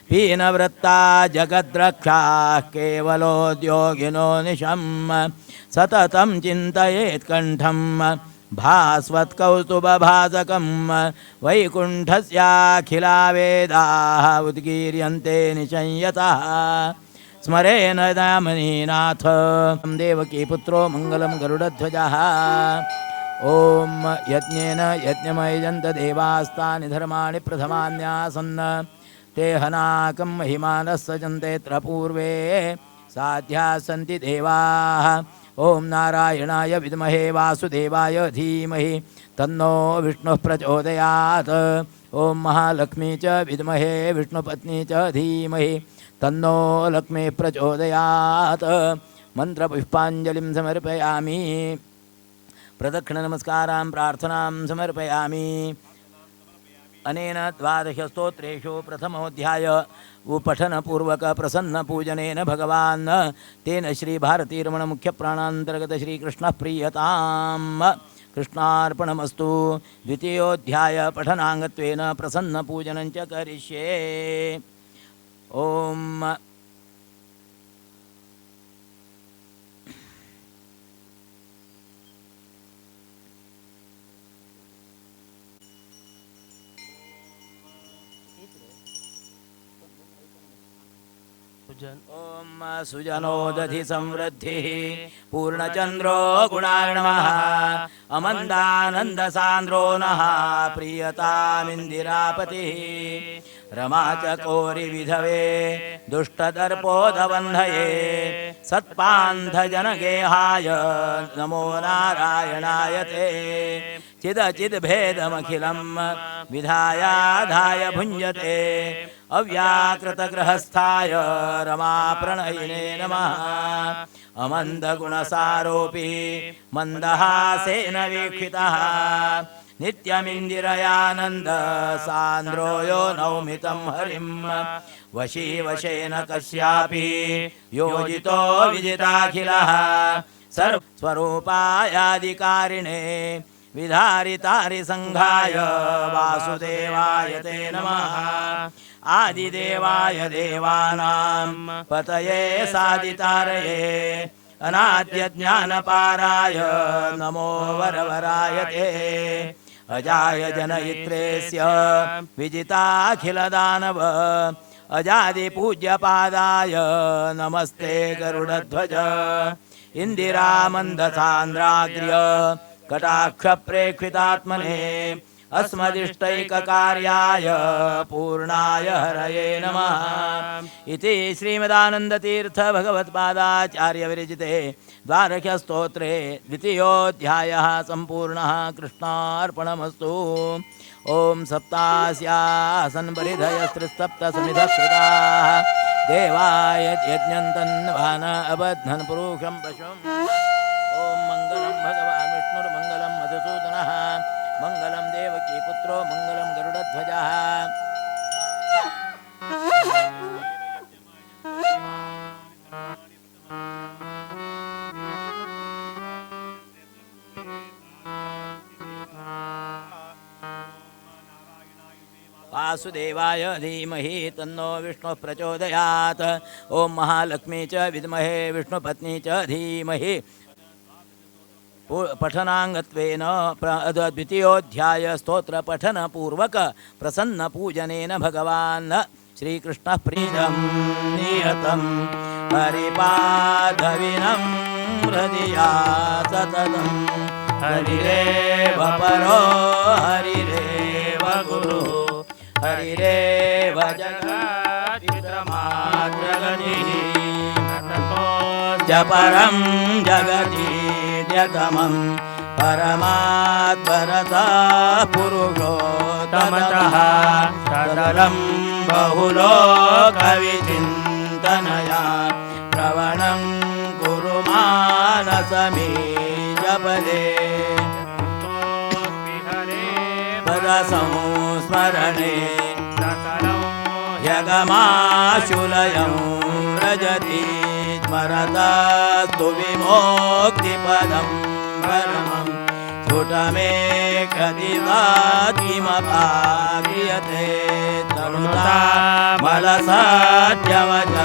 पीनवृत्ता जगद्रक्षाः केवलोद्योगिनो निशं सततं चिन्तयेत्कण्ठं भास्वत्कौस्तुभभासकं वैकुण्ठस्याखिला वेदाः उद्गीर्यन्ते निशंयतः स्मरेण दामनीनाथ देवकी पुत्रो मङ्गलं गरुडध्वजः ॐ यज्ञेन यज्ञमयजन्त देवास्तानि धर्माणि प्रथमान्यासन् ते हनाकं महिमानः सजन्तेऽत्र पूर्वे साध्याः सन्ति देवाः ॐ नारायणाय विद्महे वासुदेवाय धीमहि तन्नो विष्णुः प्रचोदयात् ॐ महालक्ष्मी च विद्महे विष्णुपत्नी च धीमहि तन्नो लक्ष्मी प्रचोदयात् मन्त्रपुष्पाञ्जलिं समर्पयामि प्रदक्षिणनमस्कारां प्रार्थनां समर्पयामि अनेन द्वादशस्तोत्रेषु प्रथमोऽध्याय पठनपूर्वक प्रसन्नपूजनेन भगवान् तेन श्रीभारतीरमणमुख्यप्राणान्तर्गत श्रीकृष्णः प्रीयताम् कृष्णार्पणमस्तु द्वितीयोऽध्याय पठनाङ्गत्वेन प्रसन्नपूजनं च करिष्ये ॐ ॐ सुजनोदधि संवृद्धिः पूर्णचन्द्रो गुणार्णवः अमन्दानन्दसान्द्रो नः प्रीयतामिन्दिरापतिः रमा च कोरिविधवे दुष्टदर्पोदबन्धये सत्पान्थजनगेहाय नमो नारायणाय ते चिदचिद्भेदमखिलं विधायाधाय भुञ्जते अव्याकृतगृहस्थाय रमाप्रणयिने नमः अमन्दगुणसारोऽपि मन्दहासेन वीक्षितः नित्यमिन्दिरयानन्द सान्द्रो यो नौमितं हरिं वशी वशेन कस्यापि योजितो विजिताखिलः सर्वस्वरूपायादिकारिणे विधारितारि संघाय वासुदेवाय ते नमः आदिदेवाय देवानां पतये सादितारये अनाद्यज्ञानपाराय नमो वरवराय ते अजाय जनयित्रेस्य विजिताखिलदानव अजादिपूज्यपादाय नमस्ते गरुडध्वज इन्दिरामन्दसान्द्राग्र्य कटाक्षप्रेक्षितात्मने अस्मदिष्टैककार्याय पूर्णाय हरये नमः इति श्रीमदानन्दतीर्थ भगवत्पादाचार्य विरचिते द्वादशस्तोत्रे द्वितीयोऽध्यायः सम्पूर्णः कृष्णार्पणमस्तु ॐ सप्तास्यासन् परिधयस्त्रिसप्तसमिधः कृताः देवाय यज्ञं तन्वान अबध्नन् पुरुषं पशुम् ॐ मङ्गलं भगवान् विष्णुर्मङ्गलं मधुसूदनः मङ्गलं देवकी पुत्रो मङ्गलं गरुडध्वजः वासुदेवाय धीमहि तन्नो विष्णुः प्रचोदयात् ॐ महालक्ष्मी च विद्महे विष्णुपत्नी च धीमहि पठनाङ्गत्वेन द्वितीयोऽध्याय स्तोत्रपठनपूर्वक प्रसन्नपूजनेन भगवान् श्रीकृष्णः प्रीतं नियतं परिपादविनं हृदया सततं हरिरेव परो हरिरेव गुरुः हरिरेव जगत्पितृमात्रगतिः परं जगतीत्यतमं परमात्मरता पुरुषोत्तमतः सरलं बहुलोकविचिन्तनया प्रवणं कुरु मानसमे जपदे पदसंस्मरणे यगमाशुलयं व्रजति स्मरतस्तु विमोक्तिपदं परमं स्फुटमेकदिवात् किमपाक्रियते तनुता मलसाद्यवच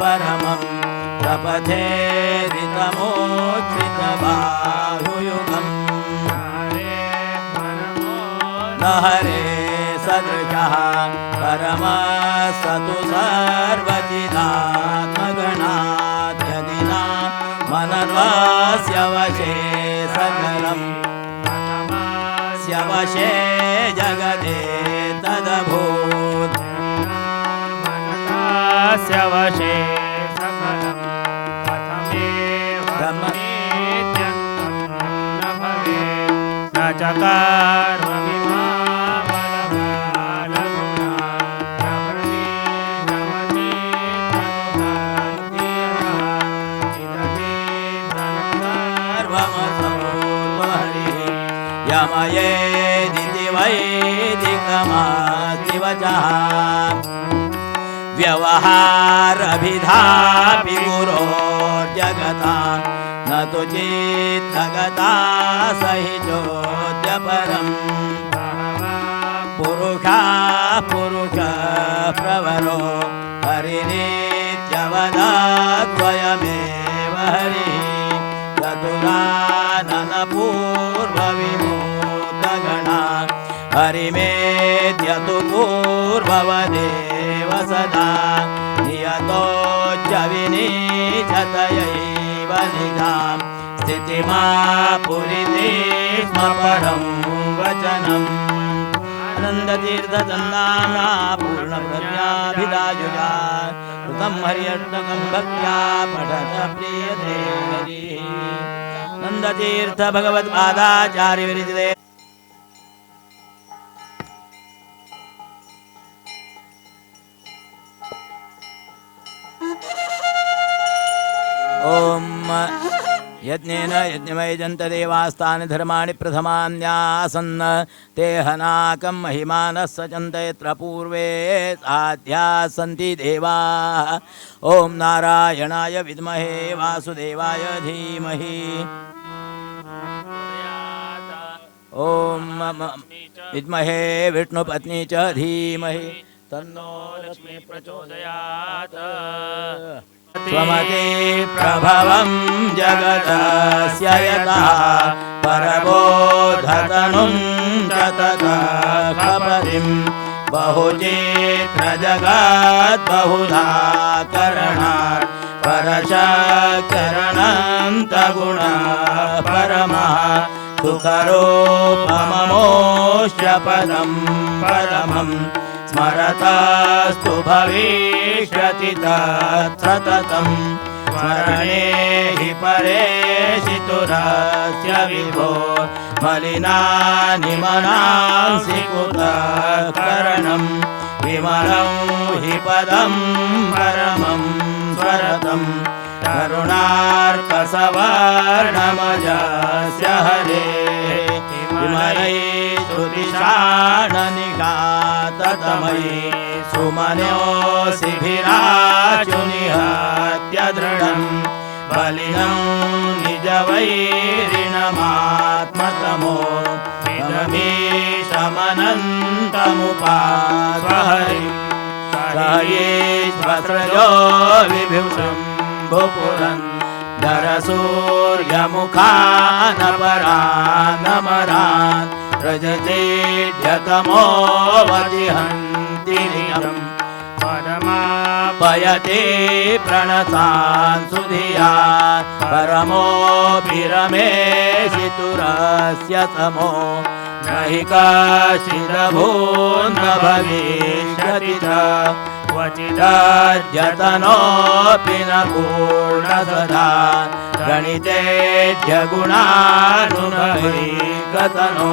परमं प्रपथे ऋतमोच्छ्रितबाहुयुगम् न हरे सदृशः परमस्तु सर्वचिदात्मगणाद्यदिना मनर्वास्य वशे सकलं वशे जगदे तदभूत् मनस्य वशे सकलं कथमेत्यन्तं न भवेत् न चकारमिमा यमयेदिति वैदिकमास्ति वचः व्यवहारभिधापि गुरोर्जगता न तु चित्तगता सहितोऽद्यपरम् पुरुषः प्रवरो हरिरित्यवदाद्वयमेव हरिः चतुराननपूर्वविमूर्तगणा हरिमेद्यतु पूर्ववदेव सदा नियतोच्च विनीचतयैव निजां स्थितिमापुरिते स्म परं वचनम् आनन्दतीर्थचन्दाम्ना पूर्णप्रज्ञाभिदायुजा कृतं हर्यष्टकं भक्त्या पठत प्रीयते हरिः नन्दतीर्थ भगवत्पादाचार्य विरचिते ओम यज्ञेन यज्ञमयजन्त देवास्तानि धर्माणि प्रथमान्यासन् ते हनाकं महिमानः सचन्त यत्र पूर्वे साध्याः सन्ति देवाः ॐ नारायणाय विद्महे वासुदेवाय धीमहि ॐ विद्महे विष्णुपत्नी च धीमहि तन्नो लक्ष्मी प्रचोदयात् स्वमते प्रभवं जगतस्य यतः परबोधतनुं च ततः खपतिं बहुचित्रजगद्बहुधा करणात् परशकरणन्तगुणः परमः सुखरूपममोष्यपदं परमं स्मरतास्तु भविष्यति तत्सततं स्मरणे हि परेशितुरस्य विभो मलिनानि मनांसि कुतः करणं विमलं हि पदं परमं स्वरतं करुणार्कसवर्णमजस्य हरेः विमलै श्रुतिशाणनिघाततमयि सुमनोऽसिभिराचुनिहत्य दृढं बलिनं निजवैरिणमात्मतमो रमेशमनन्तमुपास्वहरिं सहयेश्वस्रजो विभूषं भुपुरन् धरसूर्यमुखानपरानमरान् रजतेऽद्यतमोऽवतिहन्ति नियं परमापय गायते प्रणतान् सुधिया परमोऽपि रमेशितुरस्य समो न हि काचिदभून्न भविष्यति च क्वचिदद्यतनोऽपि न पूर्णसदा गणितेऽध्यगुणानुनैकतनो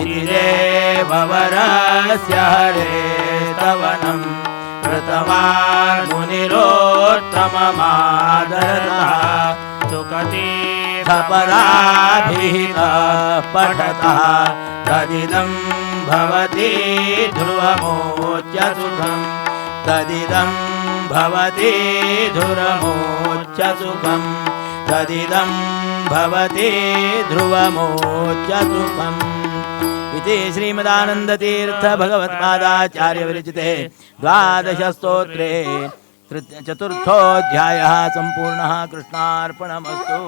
इति देववरस्य हरेस्तवनम् कृतवान् मुनिरोत्तममादरतः सुखतीर्थपदाभिहितः पठतः तदिदं भवति ध्रुवमोच्य सुखम् तदिदं भवति ध्रुवमोच्य सुखम् तदिदं भवति ध्रुवमोच्य सुखम् इति श्रीमदानन्दतीर्थ भगवत्पादाचार्य विरचिते द्वादश स्तोत्रे चतुर्थोऽध्यायः सम्पूर्णः। कृष्णार्पणमस्तु।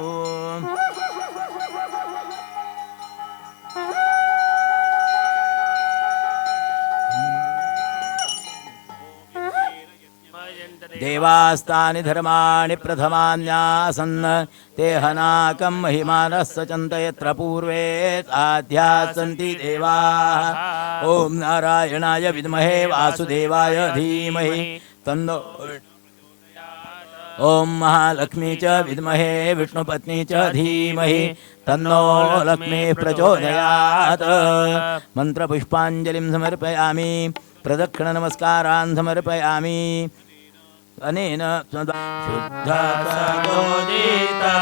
देवास्तानि धर्माणि प्रथमान्यासन् ते हनाकं महिमानः सचन्त यत्र पूर्वे साध्याः सन्ति देवाः। ॐ नारायणाय विद्महे वासुदेवाय धीमहि तन्नो ॐ महालक्ष्मी च विद्महे विष्णुपत्नी च धीमहि तन्नो लक्ष्मीः प्रचोदयात्। मन्त्रपुष्पाञ्जलिं समर्पयामि प्रदक्षिणनमस्कारान् समर्पयामि। अनेन शुद्धसदोदित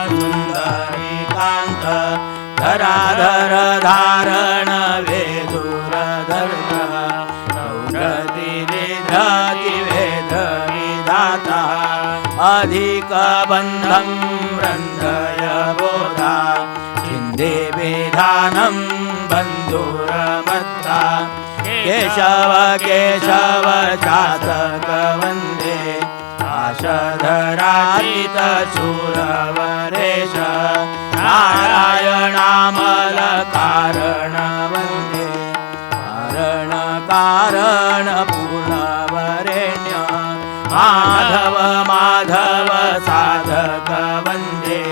सुन्दरीकान्त धराधर धारण वेदुरधर्म नौरतिरिधति वेद विधाता अधिकबन्धं रन्धय बोधा छिन्दे विधानं बन्धुरमत्ता केशव केशव चातक वन्दे आशधराजित शूरवरेश नारायणामल कारण वन्दे कारण कारण पूर्णवरेण्य माधव माधव साधक वन्दे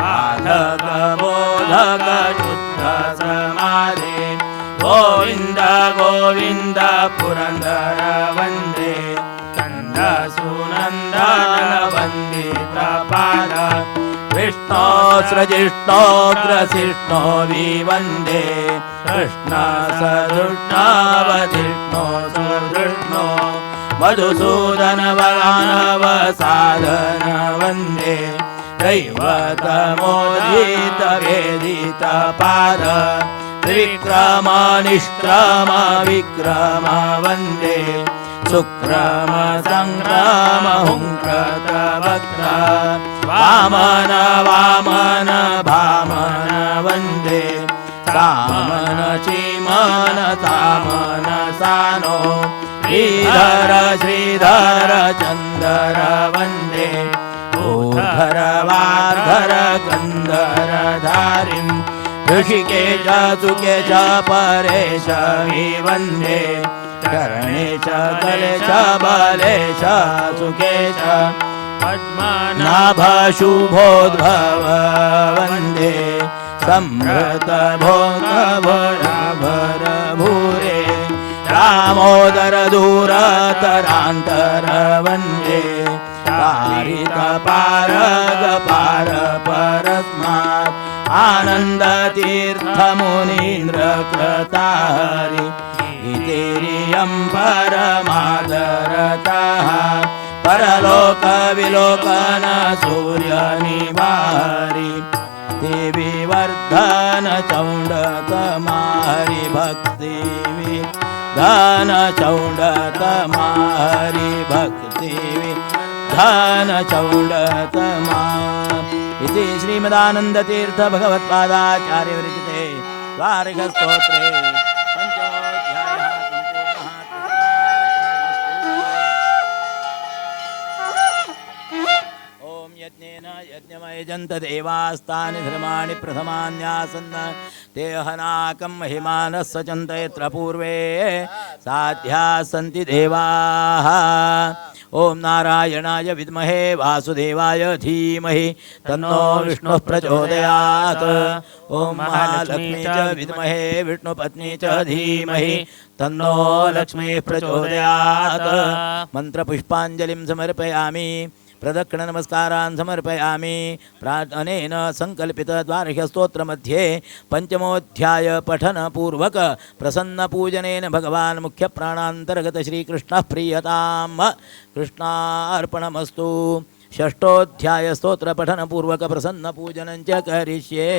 साधक बोधक शुद्ध समाधे गोविन्द गोविन्द पुरन्दर वन्दे कंद सुनन्दन वन्दितपाद विष्णो सृजिष्णोग्रसिष्णो विवन्दे कृष्ण सदृष्णवधिष्णो सुदृष्णो मधुसूदन वरानव साधन वन्दे दैवतमोदित वेदित पाद त्रिक्रम निष्क्रम विक्रम वन्दे सुक्रम संक्रम हुंकृत वक्र वामन वामन भामन वन्दे सामन चिमन तामन सानो श्रीधर श्रीधर चन्दर वन्दे भूधर वार्धर गन्धर धारिं ऋषिकेश सुकेश परेश वन्दे करणेश कलेश बलेश सुकेश पद्मनाभ शुभोद्भव वन्दे संहृत भोग भर भूरे दामोदर दूरतरान्तर वन्दे पारित पारग पार परस्मात् आनन्दतीर्थमुनीन्द्र कृताहरि इतिरियं परमादरतः परलोक विलोकन सूर्यनिवारि देवी वर्धन चौण्डतमारि भक्तिवि धन चौण्डतमारि भक्तिवि धन चौण्डतमा इति श्रीमदानन्दतीर्थ भगवत्पादाचार्य विरचिते द्वारकस्तोत्रे पंचमोऽध्यायः सम्पूर्णः। ॐ यज्ञेन यज्ञमयजन्त देवास्तानि धर्माणि प्रथमान्यासन् ते हनाकं महिमानः सचन्त यत्र पूर्वे साध्या सन्ति देवाः ॐ नारायणाय विद्महे वासुदेवाय धीमहि तन्नो विष्णुः प्रचोदयात् ॐ महालक्ष्मी च विद्महे विष्णुपत्नी च धीमहि तन्नो लक्ष्मीः प्रचोदयात् मन्त्रपुष्पाञ्जलिं समर्पयामि प्रदक्षिणनमस्कारान् समर्पयामि अनेन सङ्कल्पितद्वार्ह्यस्तोत्रमध्ये पञ्चमोऽध्याय पठनपूर्वक प्रसन्नपूजनेन भगवान् मुख्यप्राणान्तर्गत श्रीकृष्णः प्रीयतां कृष्णार्पणमस्तु षष्ठोऽध्याय स्तोत्रपठनपूर्वक प्रसन्नपूजनं च करिष्ये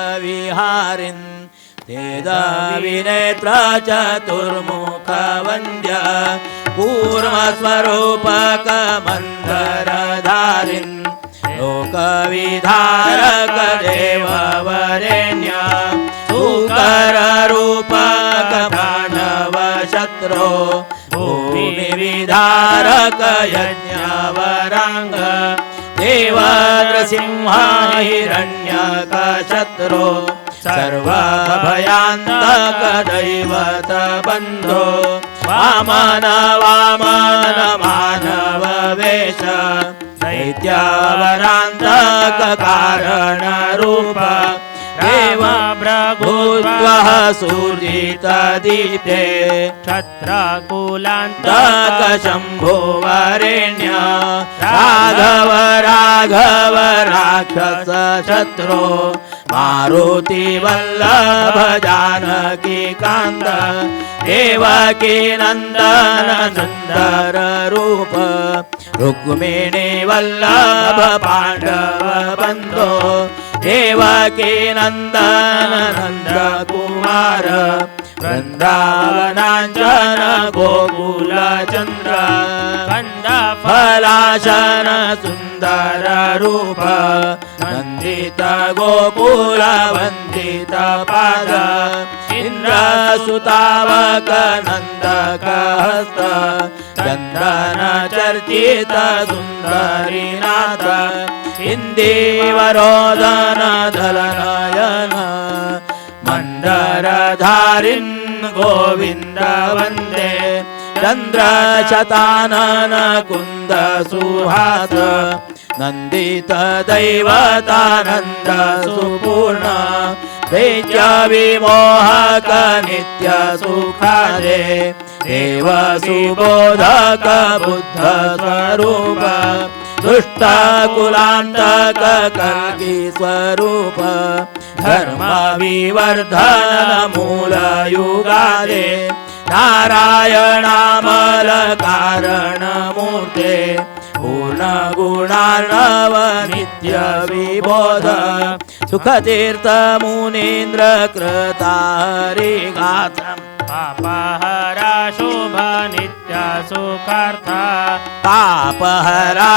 मत्स्यकरूपलयोधविहारिन् वेदविनेत्र चतुर्मुखवन्द्य कूर्मस्वरूपकमन्धरधारिन् लोकविधारक देववरेण्य सुकररूपकमानवशत्रो भूमिविधारक यज्ञवराङ्ग देवनृसिंह हिरण्यकशत्रो सर्वभयान्तक दैवत बन्धो वामन वामन मानव वेश दैत्यवरान्तक कारण रूप देव भृगुद्वः सूर्जित दीप्ते क्षत्रकुलान्तक शम्भो वरेण्य राघव राघव राक्षस शत्रो मारुति वल्लभ जानकी कान्त देवकी नन्दन सुन्दर रूप रुक्मिणी वल्लभ पाण्डव बन्धो देवकी नन्दन नन्द कुमार वृन्दावनाञ्जन गोकुल चन्द्र फलाशन सुन्दर रूप वन्दित गोकुल वन्दित पाद इन्द्रसुतावक नन्दक हस्त चन्दन चर्चित सुन्दरीनाथ इन्दीवरोदन दलनयन मण्डरधारिन् गोविन्द वन्दे चन्द्रशतानन कुन्द सुहास नन्दित दैवतानन्द सुपूर्ण वेद्य विमोहक नित्य सुखादे देव सुबोधक बुद्ध स्वरूप दुष्ट कुलान्तक कल्की स्वरूप धर्म विवर्धन मूल युगादे नारायणामल कारण मूर्ते पूर्ण गुणार्णव नित्य विबोध सुखतीर्थ मुनीन्द्र कृता हरिगात्रम् पापहरा शुभ नित्य सुखार्था पापहरा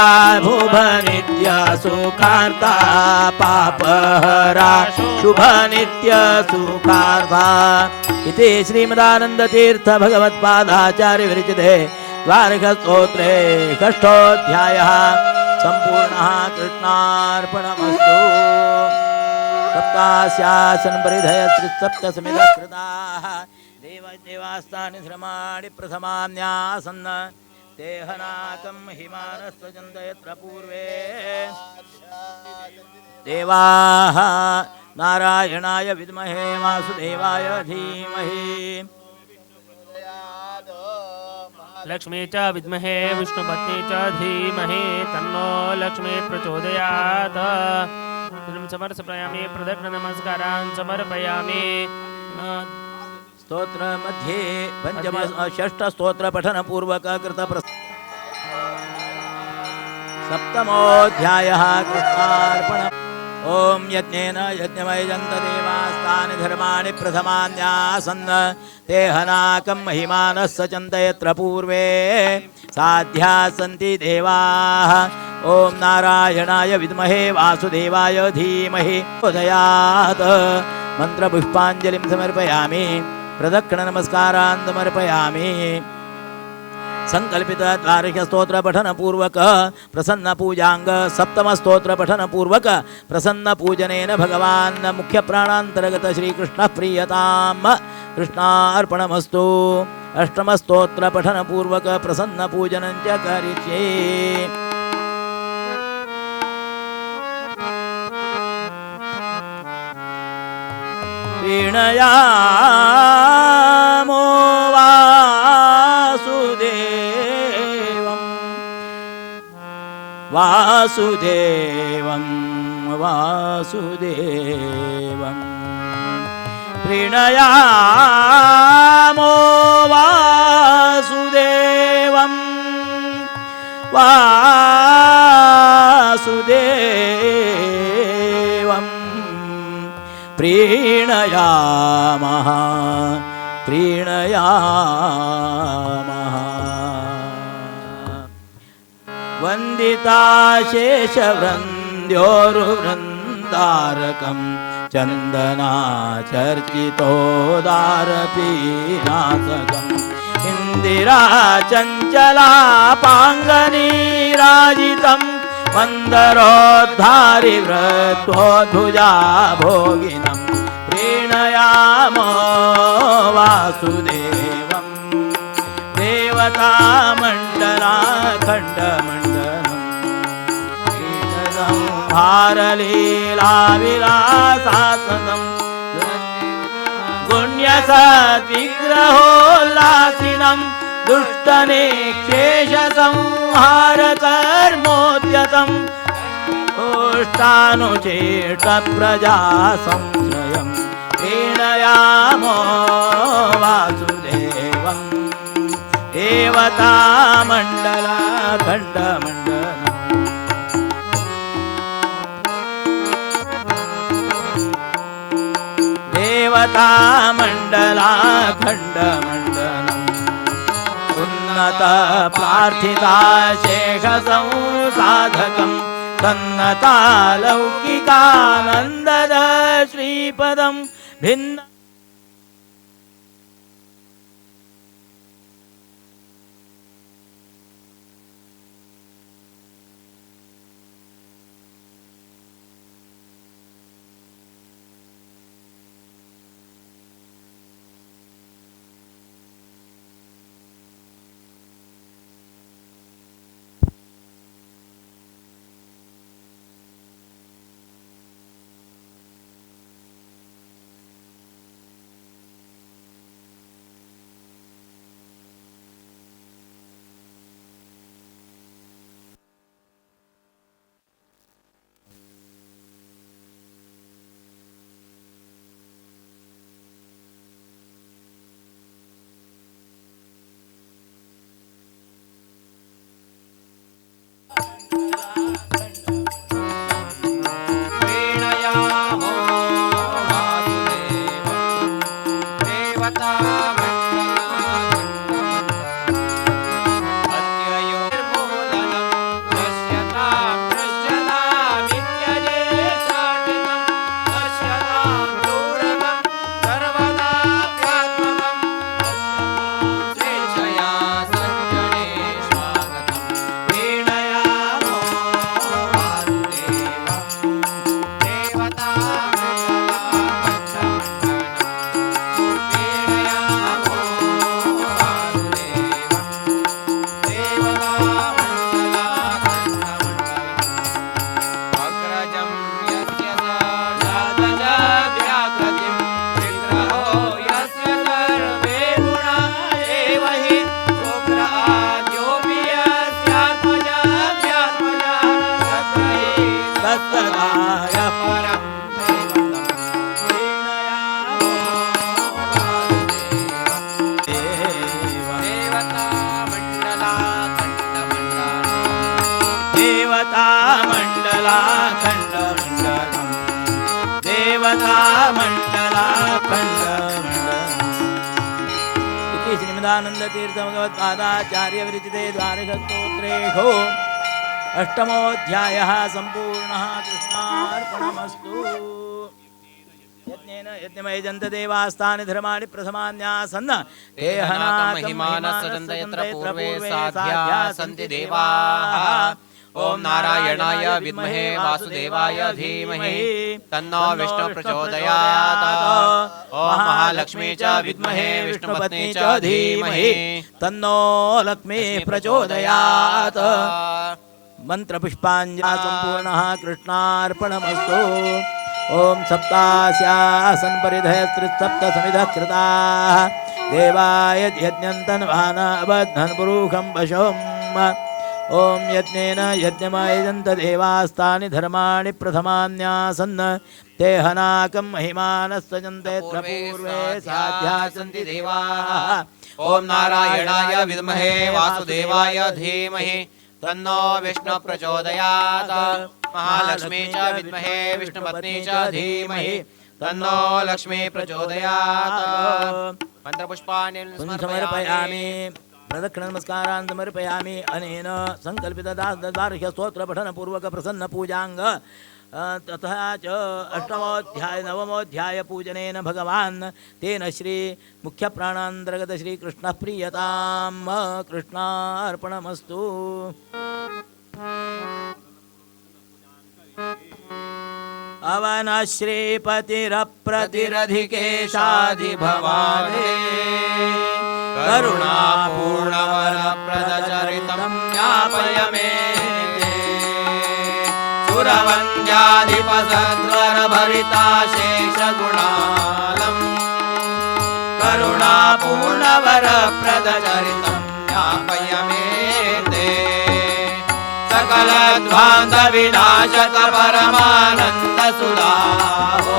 शुभ नित्य सुखार्था पापहरा शुभ नित्य सुखार्था इति श्रीमदानन्दतीर्थ भगवत्पादाचार्य विरचिते द्वारकस्तोत्रे षष्ठोऽध्यायः सम्पूर्णः कृष्णार्पणमस्तु सप्तास्यासन् परिधय सप्तसमिधकृताः देवास्तानि श्रमाणि प्रथमान्यासन् देहनाकं हिमानस्वजन्त यत्र पूर्वे देवाः नारायणाय विद्महे वासुदेवाय धीमहि लक्ष्मी च विद्महे विष्णुपत्नी च धीमहि तन्नो लक्ष्मी प्रचोदयात् समर्पयामि प्रदक्षिणनमस्कारान् समर्पयामि स्तोत्र मध्ये पंचम षष्ठ स्तोत्र पठन पूर्वक कृत सप्तमोऽध्यायः कृष्णार्पण ओम यज्ञेन यज्ञमयजन्त देवास्तानि धर्माणि प्रथमान्यासन् ते हनाकं महिमानः सचन्त यत्र पूर्वे साध्या सन्ति देवाः ओम नारायणाय विद्महे वासुदेवाय धीमहि उदयात् मंत्रपुष्पाञ्जलिं समर्पयामि प्रदक्षिणनमस्कारान् समर्पयामि संकल्पित द्वारिक स्तोत्र पठन पूर्वक प्रसन्न पूजांग सप्तम स्तोत्र पठन पूर्वक प्रसन्न पूजनेन भगवान मुख्य प्राणांतर्गत श्री कृष्ण प्रियताम कृष्णार्पणमस्तु। अष्टम स्तोत्र पठन पूर्वक प्रसन्न पूजनं च करिष्ये। प्रीणयामो वासुदेवं वासुदेवं प्रीणयामो वासुदेवं वासुदेवं प्रीणयामः प्रीणयामः। वन्दिता शेषवृन्द्योरुवृन्दारकं चन्दनाचर्चितोदारपीनासकम् इन्दिरा चञ्चलापाङ्गनीराजितं मन्दरोद्धारि वृत्वोद्धुजा भोगिनं प्रीणयामो वासुदेवं देवतामण्डलाखण्डमण्डलम् लीलाविलासासनम् गुण्यसद्विग्रहोल्लासिनं दुष्टनिक्षेषसंहारकर्मोद्यतम् ओष्टानुचेष्टप्रजासंश्रयं प्रीणयामो वासुदेवं देवतामण्डलखण्डमण्डलम् देवतामण्डलाखण्डमण्डलम् उन्नत प्रार्थिता शेषसंसाधकं सन्नता लौकिकानन्दद श्रीपदं भिन्न श्रीमदानंदतीर्थ भगवत्पादाचार्य विरचिते द्वादशस्तोत्रेषु अष्टमोऽध्यायः सम्पूर्णः। कृष्णार्पणमस्तु। यज्ञेन यज्ञमयजन्त देवास्तानि धर्माणि प्रथमान्यासन् ते महिमानः सजन्त यत्र पूर्वे साध्या सन्ति देवाः ओम नारायणाय विद्महे वासुदेवाय धीमहि तन्नो विष्णु प्रचोदयात् ओम महालक्ष्मी च विद्महे विष्णुपत्नी च धीमहि तन्नो लक्ष्मी प्रचोदयात् मंत्र पुष्पांजलि संपूर्णः कृष्णार्पणमस्तु ओम सप्तास्यासन परिधय त्रिसप्त समिधः कृताः देवाय यज्ञन्तन्वान अबध्नन् पुरुषं वशम् ओम यज्ञेन यज्ञमयजन्त देवास्तानि धर्माणि प्रथमान्यासन् ते हनाकं महिमानस्तजन्ते पूर्वे साध्या सन्ति देवाः ओम नारायणाय विद्महे वासुदेवाय धीमहि तन्नो विष्णु प्रचोदयात् महालक्ष्मी च विद्महे विष्णुपत्नी च धीमहि तन्नो लक्ष्मी प्रचोदयात् मंत्रपुष्पाणि समर्पयामि प्रदक्षिण नमस्कारान् समर्पयामि अनेन संकल्पित द्वादश स्तोत्र पठन पूर्वक प्रसन्न पूजांग तथा च अष्टमोध्याय नवमोध्याय पूजनेन भगवान् तेन श्री मुख्य प्राणान्तर्गत श्री कृष्ण प्रीयताम कृष्णार्पणमस्तु अवन श्रीपतिरप्रतिरधिकेशाधिभवाने करुणापूर्णवरप्रदचरितं ज्ञापय मे सुरवन्द्याधिपसद्वरभरिताशेषगुणालम् करुणापूर्णवरप्रदचरितं ज्ञापय मे ते सकलध्वान्तविनाशकपरमानन्दसुधाहो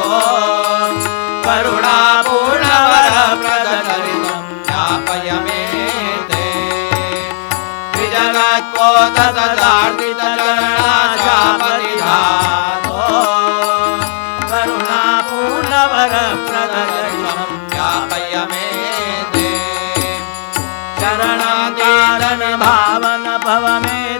करुणापूर्णवरप्रदचरितं ज्ञापय मे ते त्रिजगत्कोतसदार्पितचरणाशापनिधातो करुणापूर्णवरप्रदचरितं ज्ञापय मे ते शरणातीरन भावन भवमेतातसुदालम्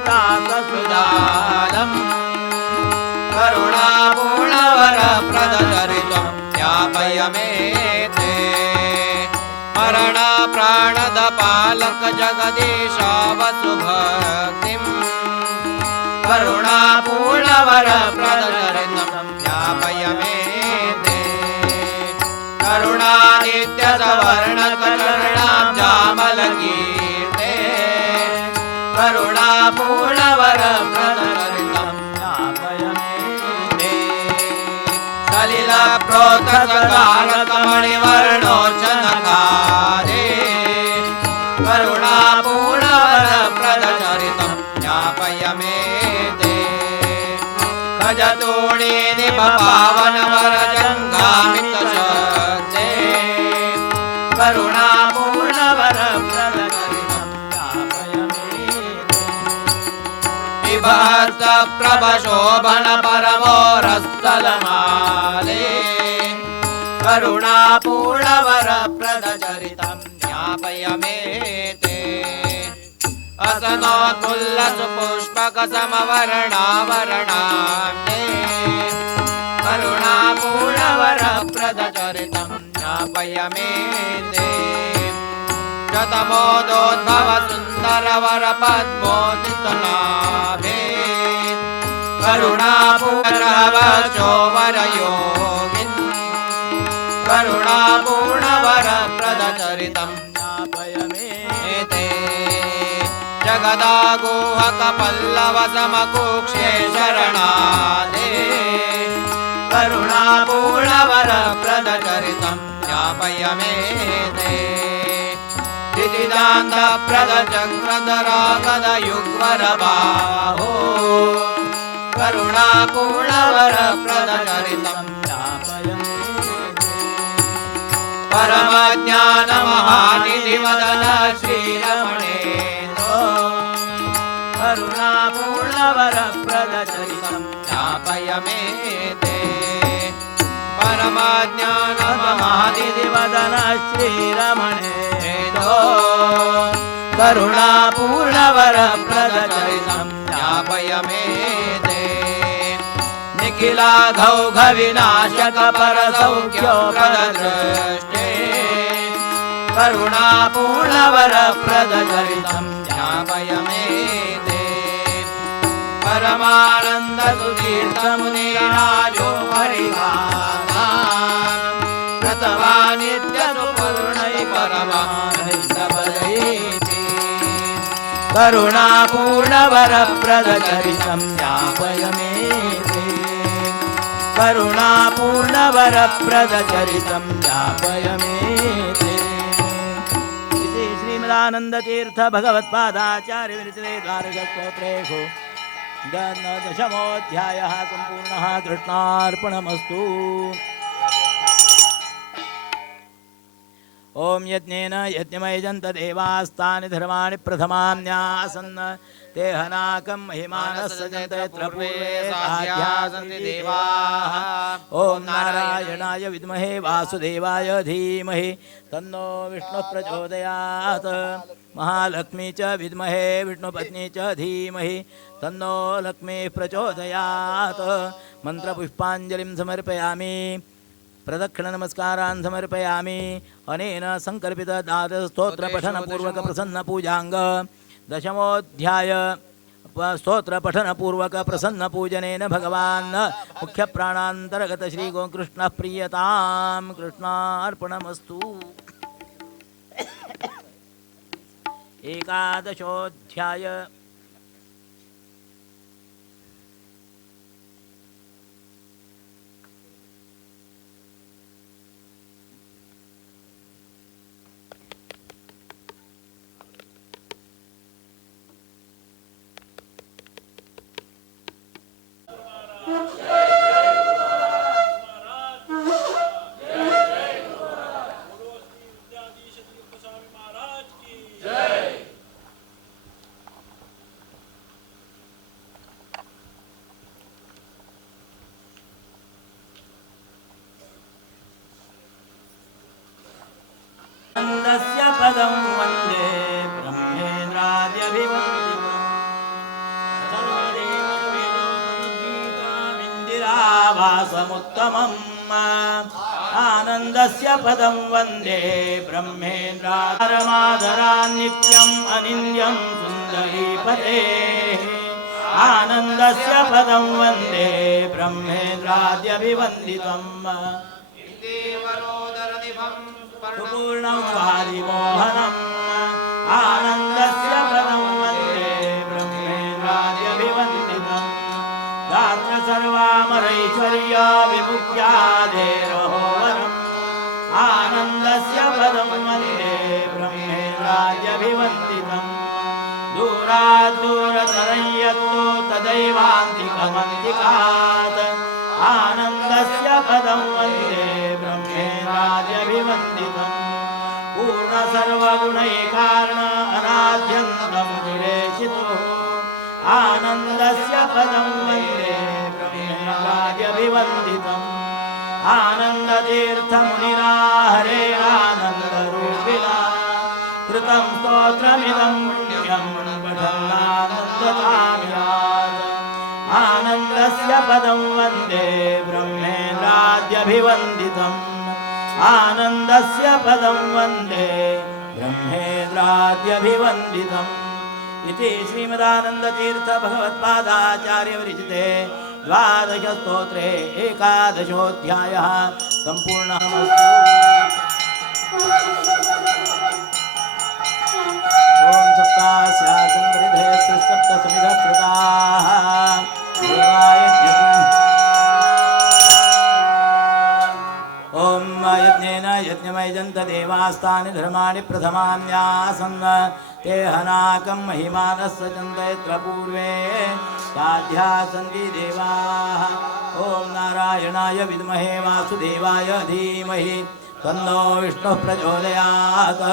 करुणापूर्णवरप्रदचरितं ज्ञापय मे ते मरणप्राणदपालक जगदीशावसुभक्तिम् करुणापूर्णवरप्रदचरितं ज्ञापय मे ते करुणानित्यसवर्णकचरणाब्जामलकीर्ते करुणापूर्णवरप्रदचरितं ज्ञापय मे ते सलिलप्रोत्थसकारकमणिवर्णोच्चनकारे करुणापूर्णवरप्रदचरितं ज्ञापय मे ते खजतोणीनिभपावनवरजङ्घामितशक्ते करुणापूर्णवरप्रदचरितं ज्ञापय मे ते विभक्तप्रभशोभनपरमोरस्थलमाले करुणापूर्णवरप्रदचरितं ज्ञापय मे ते असनोत्फुल्लसुपुष्पकसमवर्णावरणाम्ने करुणापूर्णवरप्रदचरितं ज्ञापय मे ते शतमोदोद्भवसुन्दरवरपद्मोदितनाभे करुणापूर्णवचोवरयोगिन् करुणापूर्णवरप्रदचरितं ज्ञापय मे ते जगदागोहकपल्लवसमकुक्षे शरणादे करुणापूर्णवरप्रदचरितं ज्ञापय मे ते दिदिदान्तप्रदचक्रधरागदयुग्मरबाहो करुणापूर्णवरप्रदचरितं ज्ञापय मे ते परमज्ञानमहानिधिवदन श्रीरमणेन्द्रो करुणापूर्णवरप्रदचरितं ज्ञापय मे ते परमज्ञानमहानिधिवदन श्रीरमणेन्द्रो करुणापूर्णवरप्रदचरितं ज्ञापय मे ते निखिल व्याघौघविनाशकपरसौख्योपदृष्टे करुणापूर्णवरप्रदचरितं ज्ञापय मे ते परमानन्दसुतीर्थमुनिराजो हरिवाना कृतवानित्यसुपूर्णै परमानन्दपदयेति करुणापूर्णवरप्रदचरितं ज्ञापय मे ते करुणापूर्णवरप्रदचरितं ज्ञापय मे ते इति श्रीमदानन्दतीर्थ भगवत्पादाचार्य विरचिते द्वादशस्तोत्रेषु दशमोऽध्यायः सम्पूर्णः कृष्णार्पणमस्तु। ॐ यज्ञेन यज्ञमयजन्त देवास्तानि धर्माणि प्रथमान्यासन् ते हनाकं महिमानः सजन्त यत्र पूर्वे साध्यासन्ति देवाः ॐ नारायणाय विद्महे वासुदेवाय धीमहि तन्नो विष्णुः प्रचोदयात् महालक्ष्मी च विद्महे विष्णुपत्नी च धीमहि तन्नो लक्ष्मीः प्रचोदयात् मन्त्रपुष्पाञ्जलिं समर्पयामि प्रदक्षिणनमस्कारान् समर्पयामि अनेन संकल्पित द्वादशस्तोत्रपठनपूर्वक प्रसन्नपूजाङ्ग दशमोऽध्याय स्तोत्रपठनपूर्वक प्रसन्नपूजनेन भगवान् मुख्यप्राणान्तर्गत श्रीगोकृष्णः प्रीयतां कृष्णार्पणमस्तु। एकादशोऽध्याय आनन्दस्य पदं वन्दे ब्रह्मेन्द्राद्यभिवन्दितमिन्दिरावासमुत्तमम् आनन्दस्य पदं वन्दे ब्रह्मेन्द्रारमादरान्नित्यम् अनिन्द्यं सुन्दरीपतेः आनन्दस्य पदं वन्दे ब्रह्मेन्द्राद्यभिवन्दितम् पूर्णं वादिमोहनम् आनन्दस्य पदं वन्दे ब्रह्मेन्द्राद्यभिवन्दितम् गात्र सर्वामरैश्वर्य विमुक्त्यादेरोहरम् आनन्दस्य पदं वन्दे ब्रह्मेन्द्राद्यभिवन्दितम् दूरात् दूरतरं यत्तु तदैवान्तिकमन्तिकात् आनन्दस्य पदं वन्दे ब्रह्मेन्द्राद्यभिवन्दितम् पूर्ण सर्वगुणैकार्ण अनाद्यन्तं गुणेशितुः आनन्दस्य पदं वन्दे ब्रह्मेन्द्राद्यभिवन्दितम् आनन्दतीर्थमुनिना हरेरानन्दरूपिणा कृतं स्तोत्रमिदं पुण्यं पठन्नानन्दकाम्यात् आनन्दस्य पदं वन्दे ब्रह्मेन्द्राद्यभिवन्दितम् आनन्दस्य पदं वन्दे ब्रह्मेन्द्राद्यभिवन्दितम् इति श्रीमदानन्दतीर्थ भगवत्पादाचार्य विरचिते द्वादशस्तोत्रे एकादशोऽध्यायः सम्पूर्णमस्तु। ॐ सप्तास्यासन् परिधयस्तुस्तप्तसमिधकृताः देवाय ॐ यज्ञेन यज्ञमयजन्त देवास्तानि धर्माणि प्रथमान्यासन् ते हनाकं महिमानः सजन्त यत्र पूर्वे साध्यासन्ति देवाः ॐ नारायणाय विद्महे वासुदेवाय धीमहि तन्नो विष्णुः प्रचोदयात्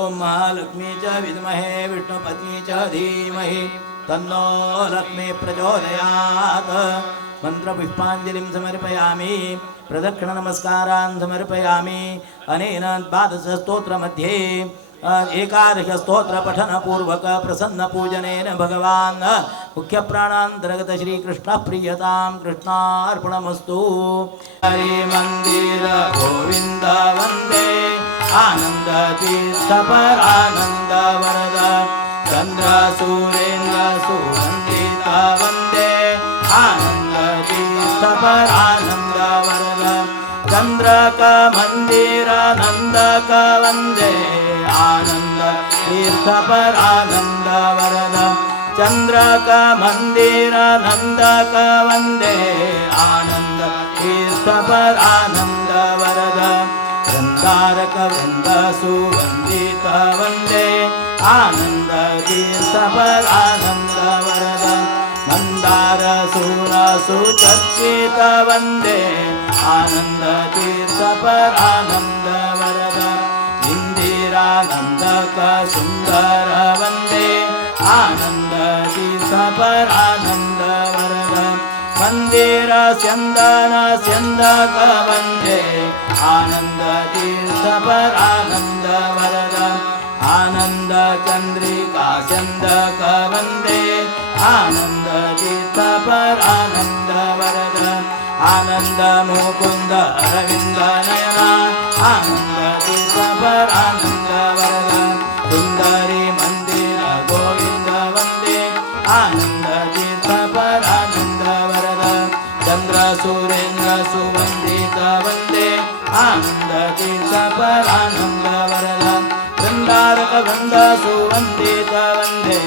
ॐ महालक्ष्मी च विद्महे विष्णुपत्नी च धीमहि तन्नो लक्ष्मी प्रचोदयात् मन्त्रपुष्पाञ्जलिं समर्पयामि प्रदक्षिणनमस्कारान् समर्पयामि अनेन द्वादशस्तोत्रमध्ये एकादशस्तोत्रपठनपूर्वक प्रसन्नपूजनेन भगवान् मुख्य प्राणांतर्गत श्री कृष्ण प्रियताम कृष्णार्पणमस्तु हरे मंदिर गोविंद वंदे आनंद तीर्थ परानंद वरद चंद्र सूरेन्द्र सुवंदित वंदे आनंद तीर्थ परानंद वरद चंद्रक मंदिर नंदक वंदे आनंद तीर्थ परानंद वरद चंद्रक मंदिर नंदक वंदे आनंद तीर्थ परानंद वरद वृंदारक वृंद सुवंदित वंदे आनंद तीर्थ परानंद वरद मंदार सूर सुचर्चित वंदे आनंद तीर्थ परानंद वरद इंदिरानंदक सुंदर वंदे आनंद तीर्थ परानंद वरद मंदिर स्यंदन स्यंदक वंदे आनंद तीर्थ परानंद वरद आनंद चंद्रिका स्यंदक वंदे आनंद तीर्थ परानंद वरद आनंद मुकुंद अरविंद नयना आनंद तीर्थ परानंद वरद सुंदरी मंदिर गोविंद वंदे आनंद तीर्थ परानंद वरद चंद्र सूरेन्द्र सुवंदित वंदे आनंद तीर्थ परानंद वरद वृंदारक वृंद सुवंदित वंदे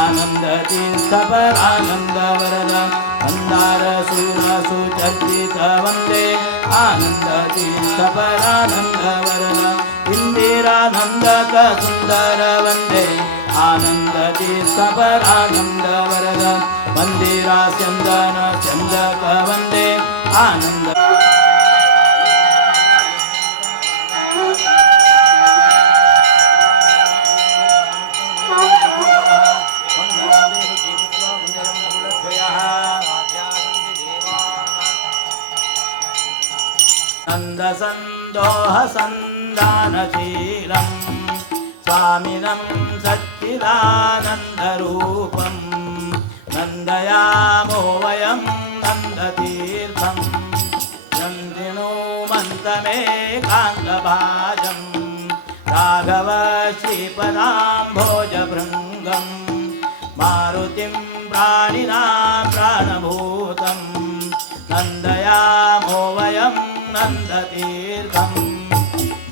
आनंद तीर्थ परानंद वरद मंदार सूर सुचर्चित वंदे आनंद तीर्थ परानंद वरद इंदिरानंदक सुंदर वंदे आनंद तीर्थ परानंद वरद मंदिरा स्यंदन स्यंदक वंदे आनंद नन्दसन्दोह सन्दानशीलं स्वामिनं सच्चिदानन्दरूपं नन्दयामो वयं नन्दतीर्थं नन्दिनोमन्तमेकान्तभाजं राघव श्रीपदाम्भोजभृङ्गं मारुतिं प्राणिनां प्राणभूतं नन्दयामो वयं नन्दतीर्थं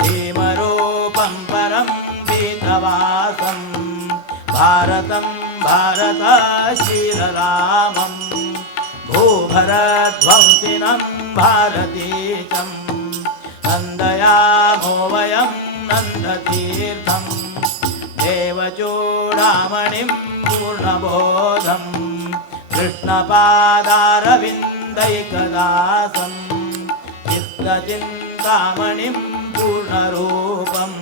भीमरूपं परं पीतवासं भारतं भारतशीलरामं भूभरध्वंसिनं भारतीचं नन्दयामो वयं नन्दतीर्थं देवचूडामणिं पूर्णबोधं कृष्णपादारविन्दैकदासं चित्तचिन्तामणिं पूर्णरूपं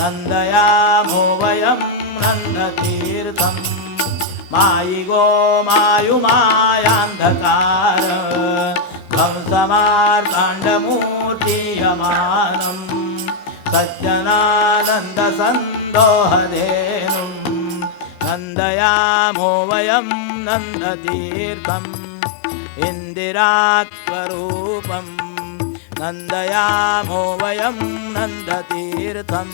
नन्दयामो वयं नन्दतीर्थं मायिगो मायुमायान्धकार ध्वंसमार्ताण्डमूर्तीयमानं सज्जनानन्दसन्दोहधेनुं नन्दयामो वयं नन्दतीर्थम् इन्दिरात्वरूपं नन्दयामो वयं नन्दतीर्थं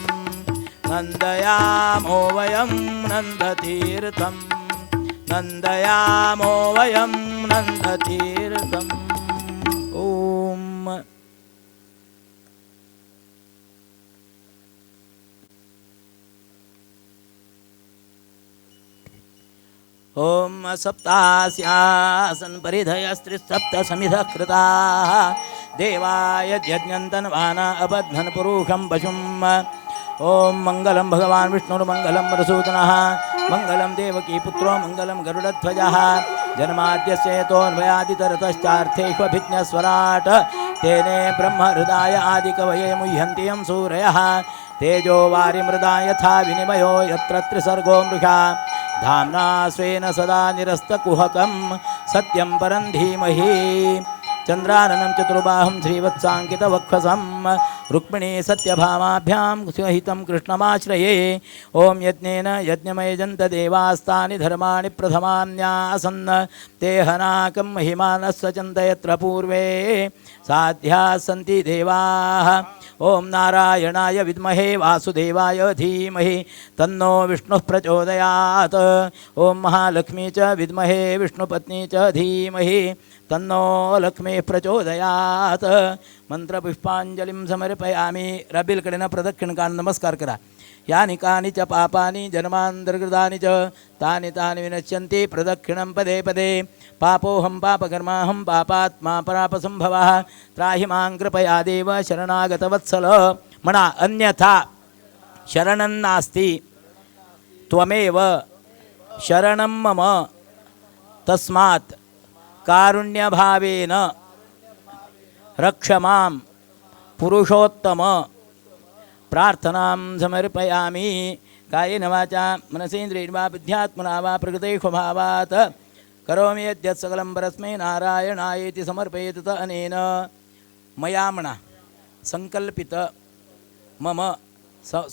नन्दयामो वयं नन्दतीर्थं नन्दयामो वयं नन्दतीर्थम् ॐ ॐ सप्तास्यासन् परिधयस्त्रिसप्तसमिधः कृताः देवाय यज्ञन्तन्वाना अबध्नन् पुरुषं पशुम् ॐ मङ्गलं भगवान् विष्णुर्मङ्गलं मधुसूदनः मङ्गलं देवकी पुत्रो मङ्गलं गरुडध्वजः जन्माद्यस्य यतोऽन्वयादितरतश्चार्थेष्वभिज्ञस्वराट् तेने ब्रह्महृदाय आदिकवये मुह्यन्ति यं सूरयः तेजो वारिमृदा यथा विनिमयो यत्र त्रिसर्गो मृषा धाम्ना स्वेन सदा निरस्तकुहकं सत्यं परं धीमहि चंद्राननं चतुर्बाहुं श्रीवत्साङ्कितवक्षसं रुक्मिणी सत्यभामाभ्यां सहितं कृष्णमाश्रये ॐ यज्ञेन यज्ञमयजन्त देवास्तानि धर्माणि प्रथमान्यासन् ते हनाकं महिमानः सचन्त यत्र पूर्वे साध्याः सन्ति देवाः ॐ नारायणाय विद्महे वासुदेवाय धीमहि तन्नो विष्णुः प्रचोदयात् ॐ महालक्ष्मी च विद्महे विष्णुपत्नी च धीमहि तन्नो लक्ष्मीः प्रचोदयात् मंत्रपुष्पांजलिं समर्पयामि रबिलकडेनं प्रदक्षिणकान् नमस्कार करा यानि कानि च पापानि जन्मान्तर्गतानि च तानि तानि विनश्यन्ति प्रदक्षिणं पदे पदे पापोऽहं पापकर्माहं पापात्मा परापसंभवः त्राहि मां कृपया देव शरणागतवत्सल म्हणा अन्यथा शरणं नास्ति त्वमेव शरणं मम तस्मात् कारुण्यभावेन रक्ष मां पुरुषोत्तम प्रार्थनां समर्पयामि कायेन वाचा मनसेन्द्रियैर्वा बुद्ध्यात्मना वा प्रकृते स्वभावात् करोमि यद्यत् सकलं परस्मै नारायणायेति समर्पयेत् त अनेन मया मना संकल्पित मम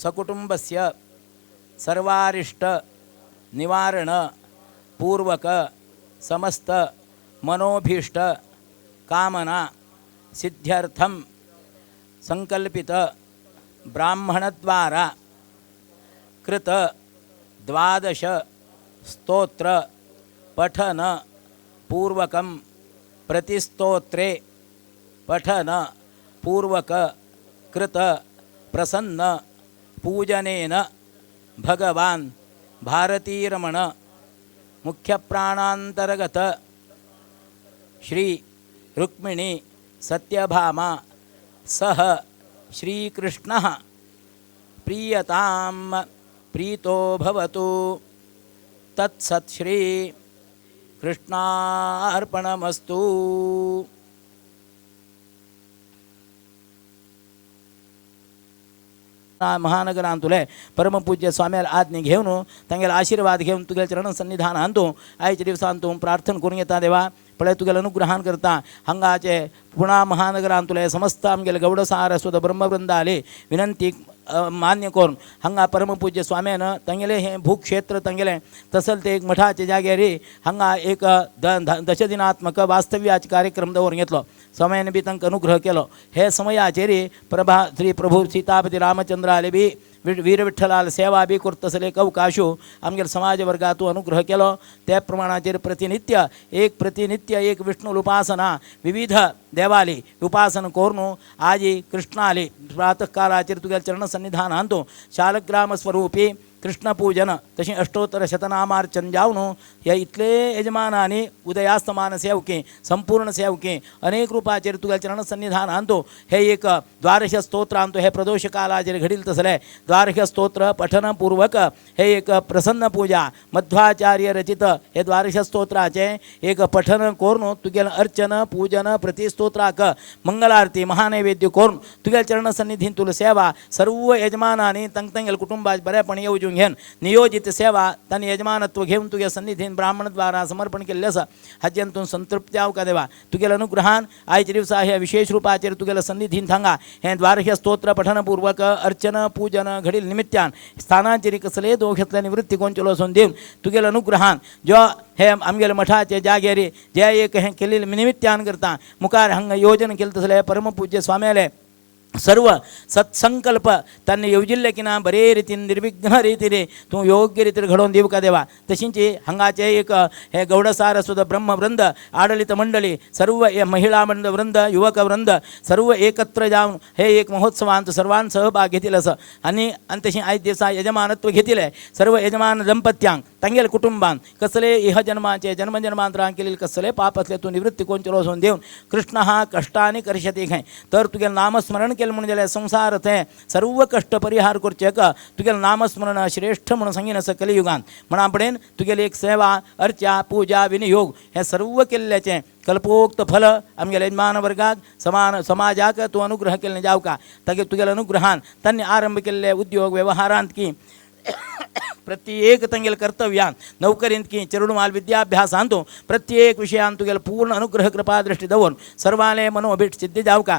सकुटुम्बस्य सर्वारिष्ट निवारण पूर्वक समस्त मनोभीष्ट कामना सिद्ध्यर्थं संकल्पित ब्राह्मणद्वारा कृत 12 स्तोत्र पठन पूर्वकं प्रतिस्तोत्रे पठन पूर्वक कृत प्रसन्न पूजनेन भगवान भारतीरमण मुख्य प्राणांतर्गत श्री रुक्मिणी सत्यभामा सह श्रीकृष्णः प्रीयतां प्रीतो भवतु तत्सत् श्री कृष्णार्पणमस्तु। महानगरांतुले परमपूज्य स्वाम्याला आज्ञे घेऊन तांगेला आशीर्वाद घेऊन तुगेल्या चरण सन्निधान आणतो आयच्या दिवसांत तूं प्रार्थना करून येता देवा पळय तुगेल्या अनुग्रहान करता हांगाचे पुणा महानगरांतुले समस्त आमगेले गौड सारस्वत ब्रह्मवृंद आले विनंती मान्य करून हांगा परमपूज्य स्वाम्यानं तांगेले हे भूक्षेत्र तांगेले तसल ते एक मठाचे जाग्यारी हांगा एक दशदिनात्मक वास्तव्याचे कार्यक्रम दवरून घेतलो समयाने बी तांकां अनुग्रह केलो हे समयाचेरी प्रभा श्री प्रभू सीतापती रामचंद्र आले बी वीर विठ्ठलाल सेवा बी करतसले एक अवकाशू आमगेल्या समाज वर्गातूं अनुग्रह केलो त्या प्रमाणाचेर प्रतिनित्य एक विष्णू उपासना विविध देवाली उपासना करून आज कृष्णाली प्रातःकालाचेर तुगेल्या चरण सन्निधान आणतो शालग्राम स्वरूपी कृष्ण पूजन तशी अष्टोत्तर शतनामार्चन जावन हे इतले यजमानांनी उदयास्तमान सेवके संपूर्ण सेवके अनेक रूपाचेर तुगेल्या चरण सन्निधान आणतो हे एक द्वादश स्तोत्र आणतो हे प्रदोष कालाचेर घडील तसले द्वादश स्तोत्र पठन पूर्वक हे एक प्रसन्न पूजा मध्वाचार्य रचित हे द्वादश स्तोत्राचे एक पठन करून तुगेलं अर्चन पूजन प्रतिस्तोत्राक मंगलारती महानैवेद्य करून तुगेल्या चरण सन्निधीन तुला सेवा सर्व यजमानांनी तंगेल्या कुटुंबात बऱ्यापणी येवजून घेऊन नियोजित सेवा त्यांनी यजमानत्व घेऊन तुझ्या सन्निधीन ब्राह्मणद्वारा समर्पण केलेलं असं हाज्यांतून संतृप्ती का देवा तुगेल्या अनुग्रहान आयच्या दिवसा हे विशेष रूपाचेर तुगेल्या सन्निधीन थांगा हे द्वादश स्तोत्र पठनपूर्वक अर्चन पूजन घडील निमित्तान स्थानांचेरी कसले दोषातल्या निवृत्ती कोणचलो असून देऊन तुगेल्या अनुग्रहान जो हे आमगेल्या मठाचे जागेरी जे एक हे केलेले निमित्तान करता मुखार हंग योजन केलं तसले परमपूज्य स्वाम्याले सर्व सत्संकल्प त्यांनी येवजिल्ले की ना बरे रितीन निर्विघ्न रीतीने तू योग्य रीतीने घडवून देऊ का देवा तशींची हंगाचे एक हे गौडसार सुद्धा ब्रह्मवृंद आडलित मंडळी सर्व महिला वृंद युवक वृंद सर्व एकत्र जाऊन हे एक महोत्सवांत सर्वांत सहभाग घेतील असं आणि तशी आयज दिवसा यजमानत्व घेतील सर्व यजमान दंपत्यांक तांगेल कुटुंबान कसले इह जन्माचे जन्मजन्मांतरां केलेले कसले पाप असले तू निवृत्ती कोणचो वचून देऊन कृष्ण हा कष्टाने करशते खंय तर तुगे नामस्मरण केलं म्हणून जाल्यार संसार थंय सर्व कष्ट परिहार करचे का तुगेलें नामस्मरण श्रेष्ठ म्हणून सांगिन असं कलियुगांत म्हणा पडेन तुगेली एक सेवा अर्चा पूजा विनियोग हे सर्व केल्ल्याचें कल्पोक्त फल आमगेल्या यजमान वर्गाक समाजाक तूं अनुग्रह केल्लें जावं का तागे तुगेल्या अनुग्रहान तांणी आरंभ केल्ले उद्योग व्यवहारांत की प्रत्येक ತಂಗೆಲ ಕರ್ತವ್ಯ ನೌಕರಿಂಕಿ ಚರುಡುಮಾಲ್ ವಿದ್ಯಾಭ್ಯಾಸ ಅಂತು ಪ್ರತ್ಯೇಕ ವಿಷಯ ಅಂತು ಗೆಲ ಪೂರ್ಣ ಅನುಗ್ರಹ ಕೃಪಾ ದೃಷ್ಟಿ ದವನ್ ಸರ್ವಾಲೆ ಮನೋ ಬಿಟ್ ಸಿದ್ಧಿ ಜಾವಕ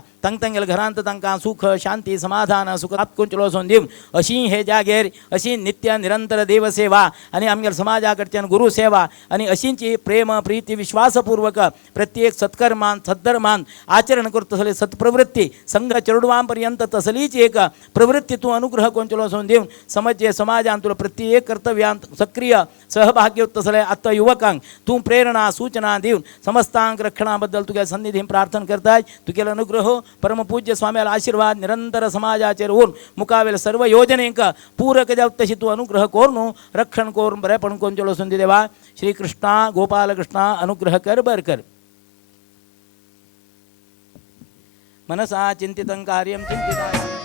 ತಂಗೆಲ घरांत तांकां सुख शांती समाधान सुख आत्कुंचलो सोंदीव अशी हे जागेर अशी नित्य निरंतर देव सेवा आणि आमगेल समाजा कडच्यान गुरु सेवा आणि अशींची प्रेम प्रीती विश्वासपूर्वक प्रत्येक सत्कर्मान सद्धर्मान आचरण करत असले सत्प्रवृत्ती संघ चरुडवां पर्यंत तसलीच एक प्रवृत्ती तू अनुग्रह कोंचलो सोंदीव समजे समाजान तुला प्रत्येक कर्तव्यांत सक्रिय सहभागी होत असले आता युवकांक तू प्रेरणा सूचना देऊन समस्तांक रक्षणाबद्दल तुगे सन्निधीन प्रार्थना करताय तुगेल अनुग्रह परमपूज्य स्वाम्याला आशीर्वाद निरंतर समाजाचेर होऊन मुकावेल सर्व योजनेक पूरक जाव तशी तू अनुग्रह कोरून रक्षण कोरून बरेपण कोंचलो संधी देवा श्री कृष्णा गोपाल कृष्णा अनुग्रह कर बर कर मनसा चिंतितं कार्यं चिंतिताय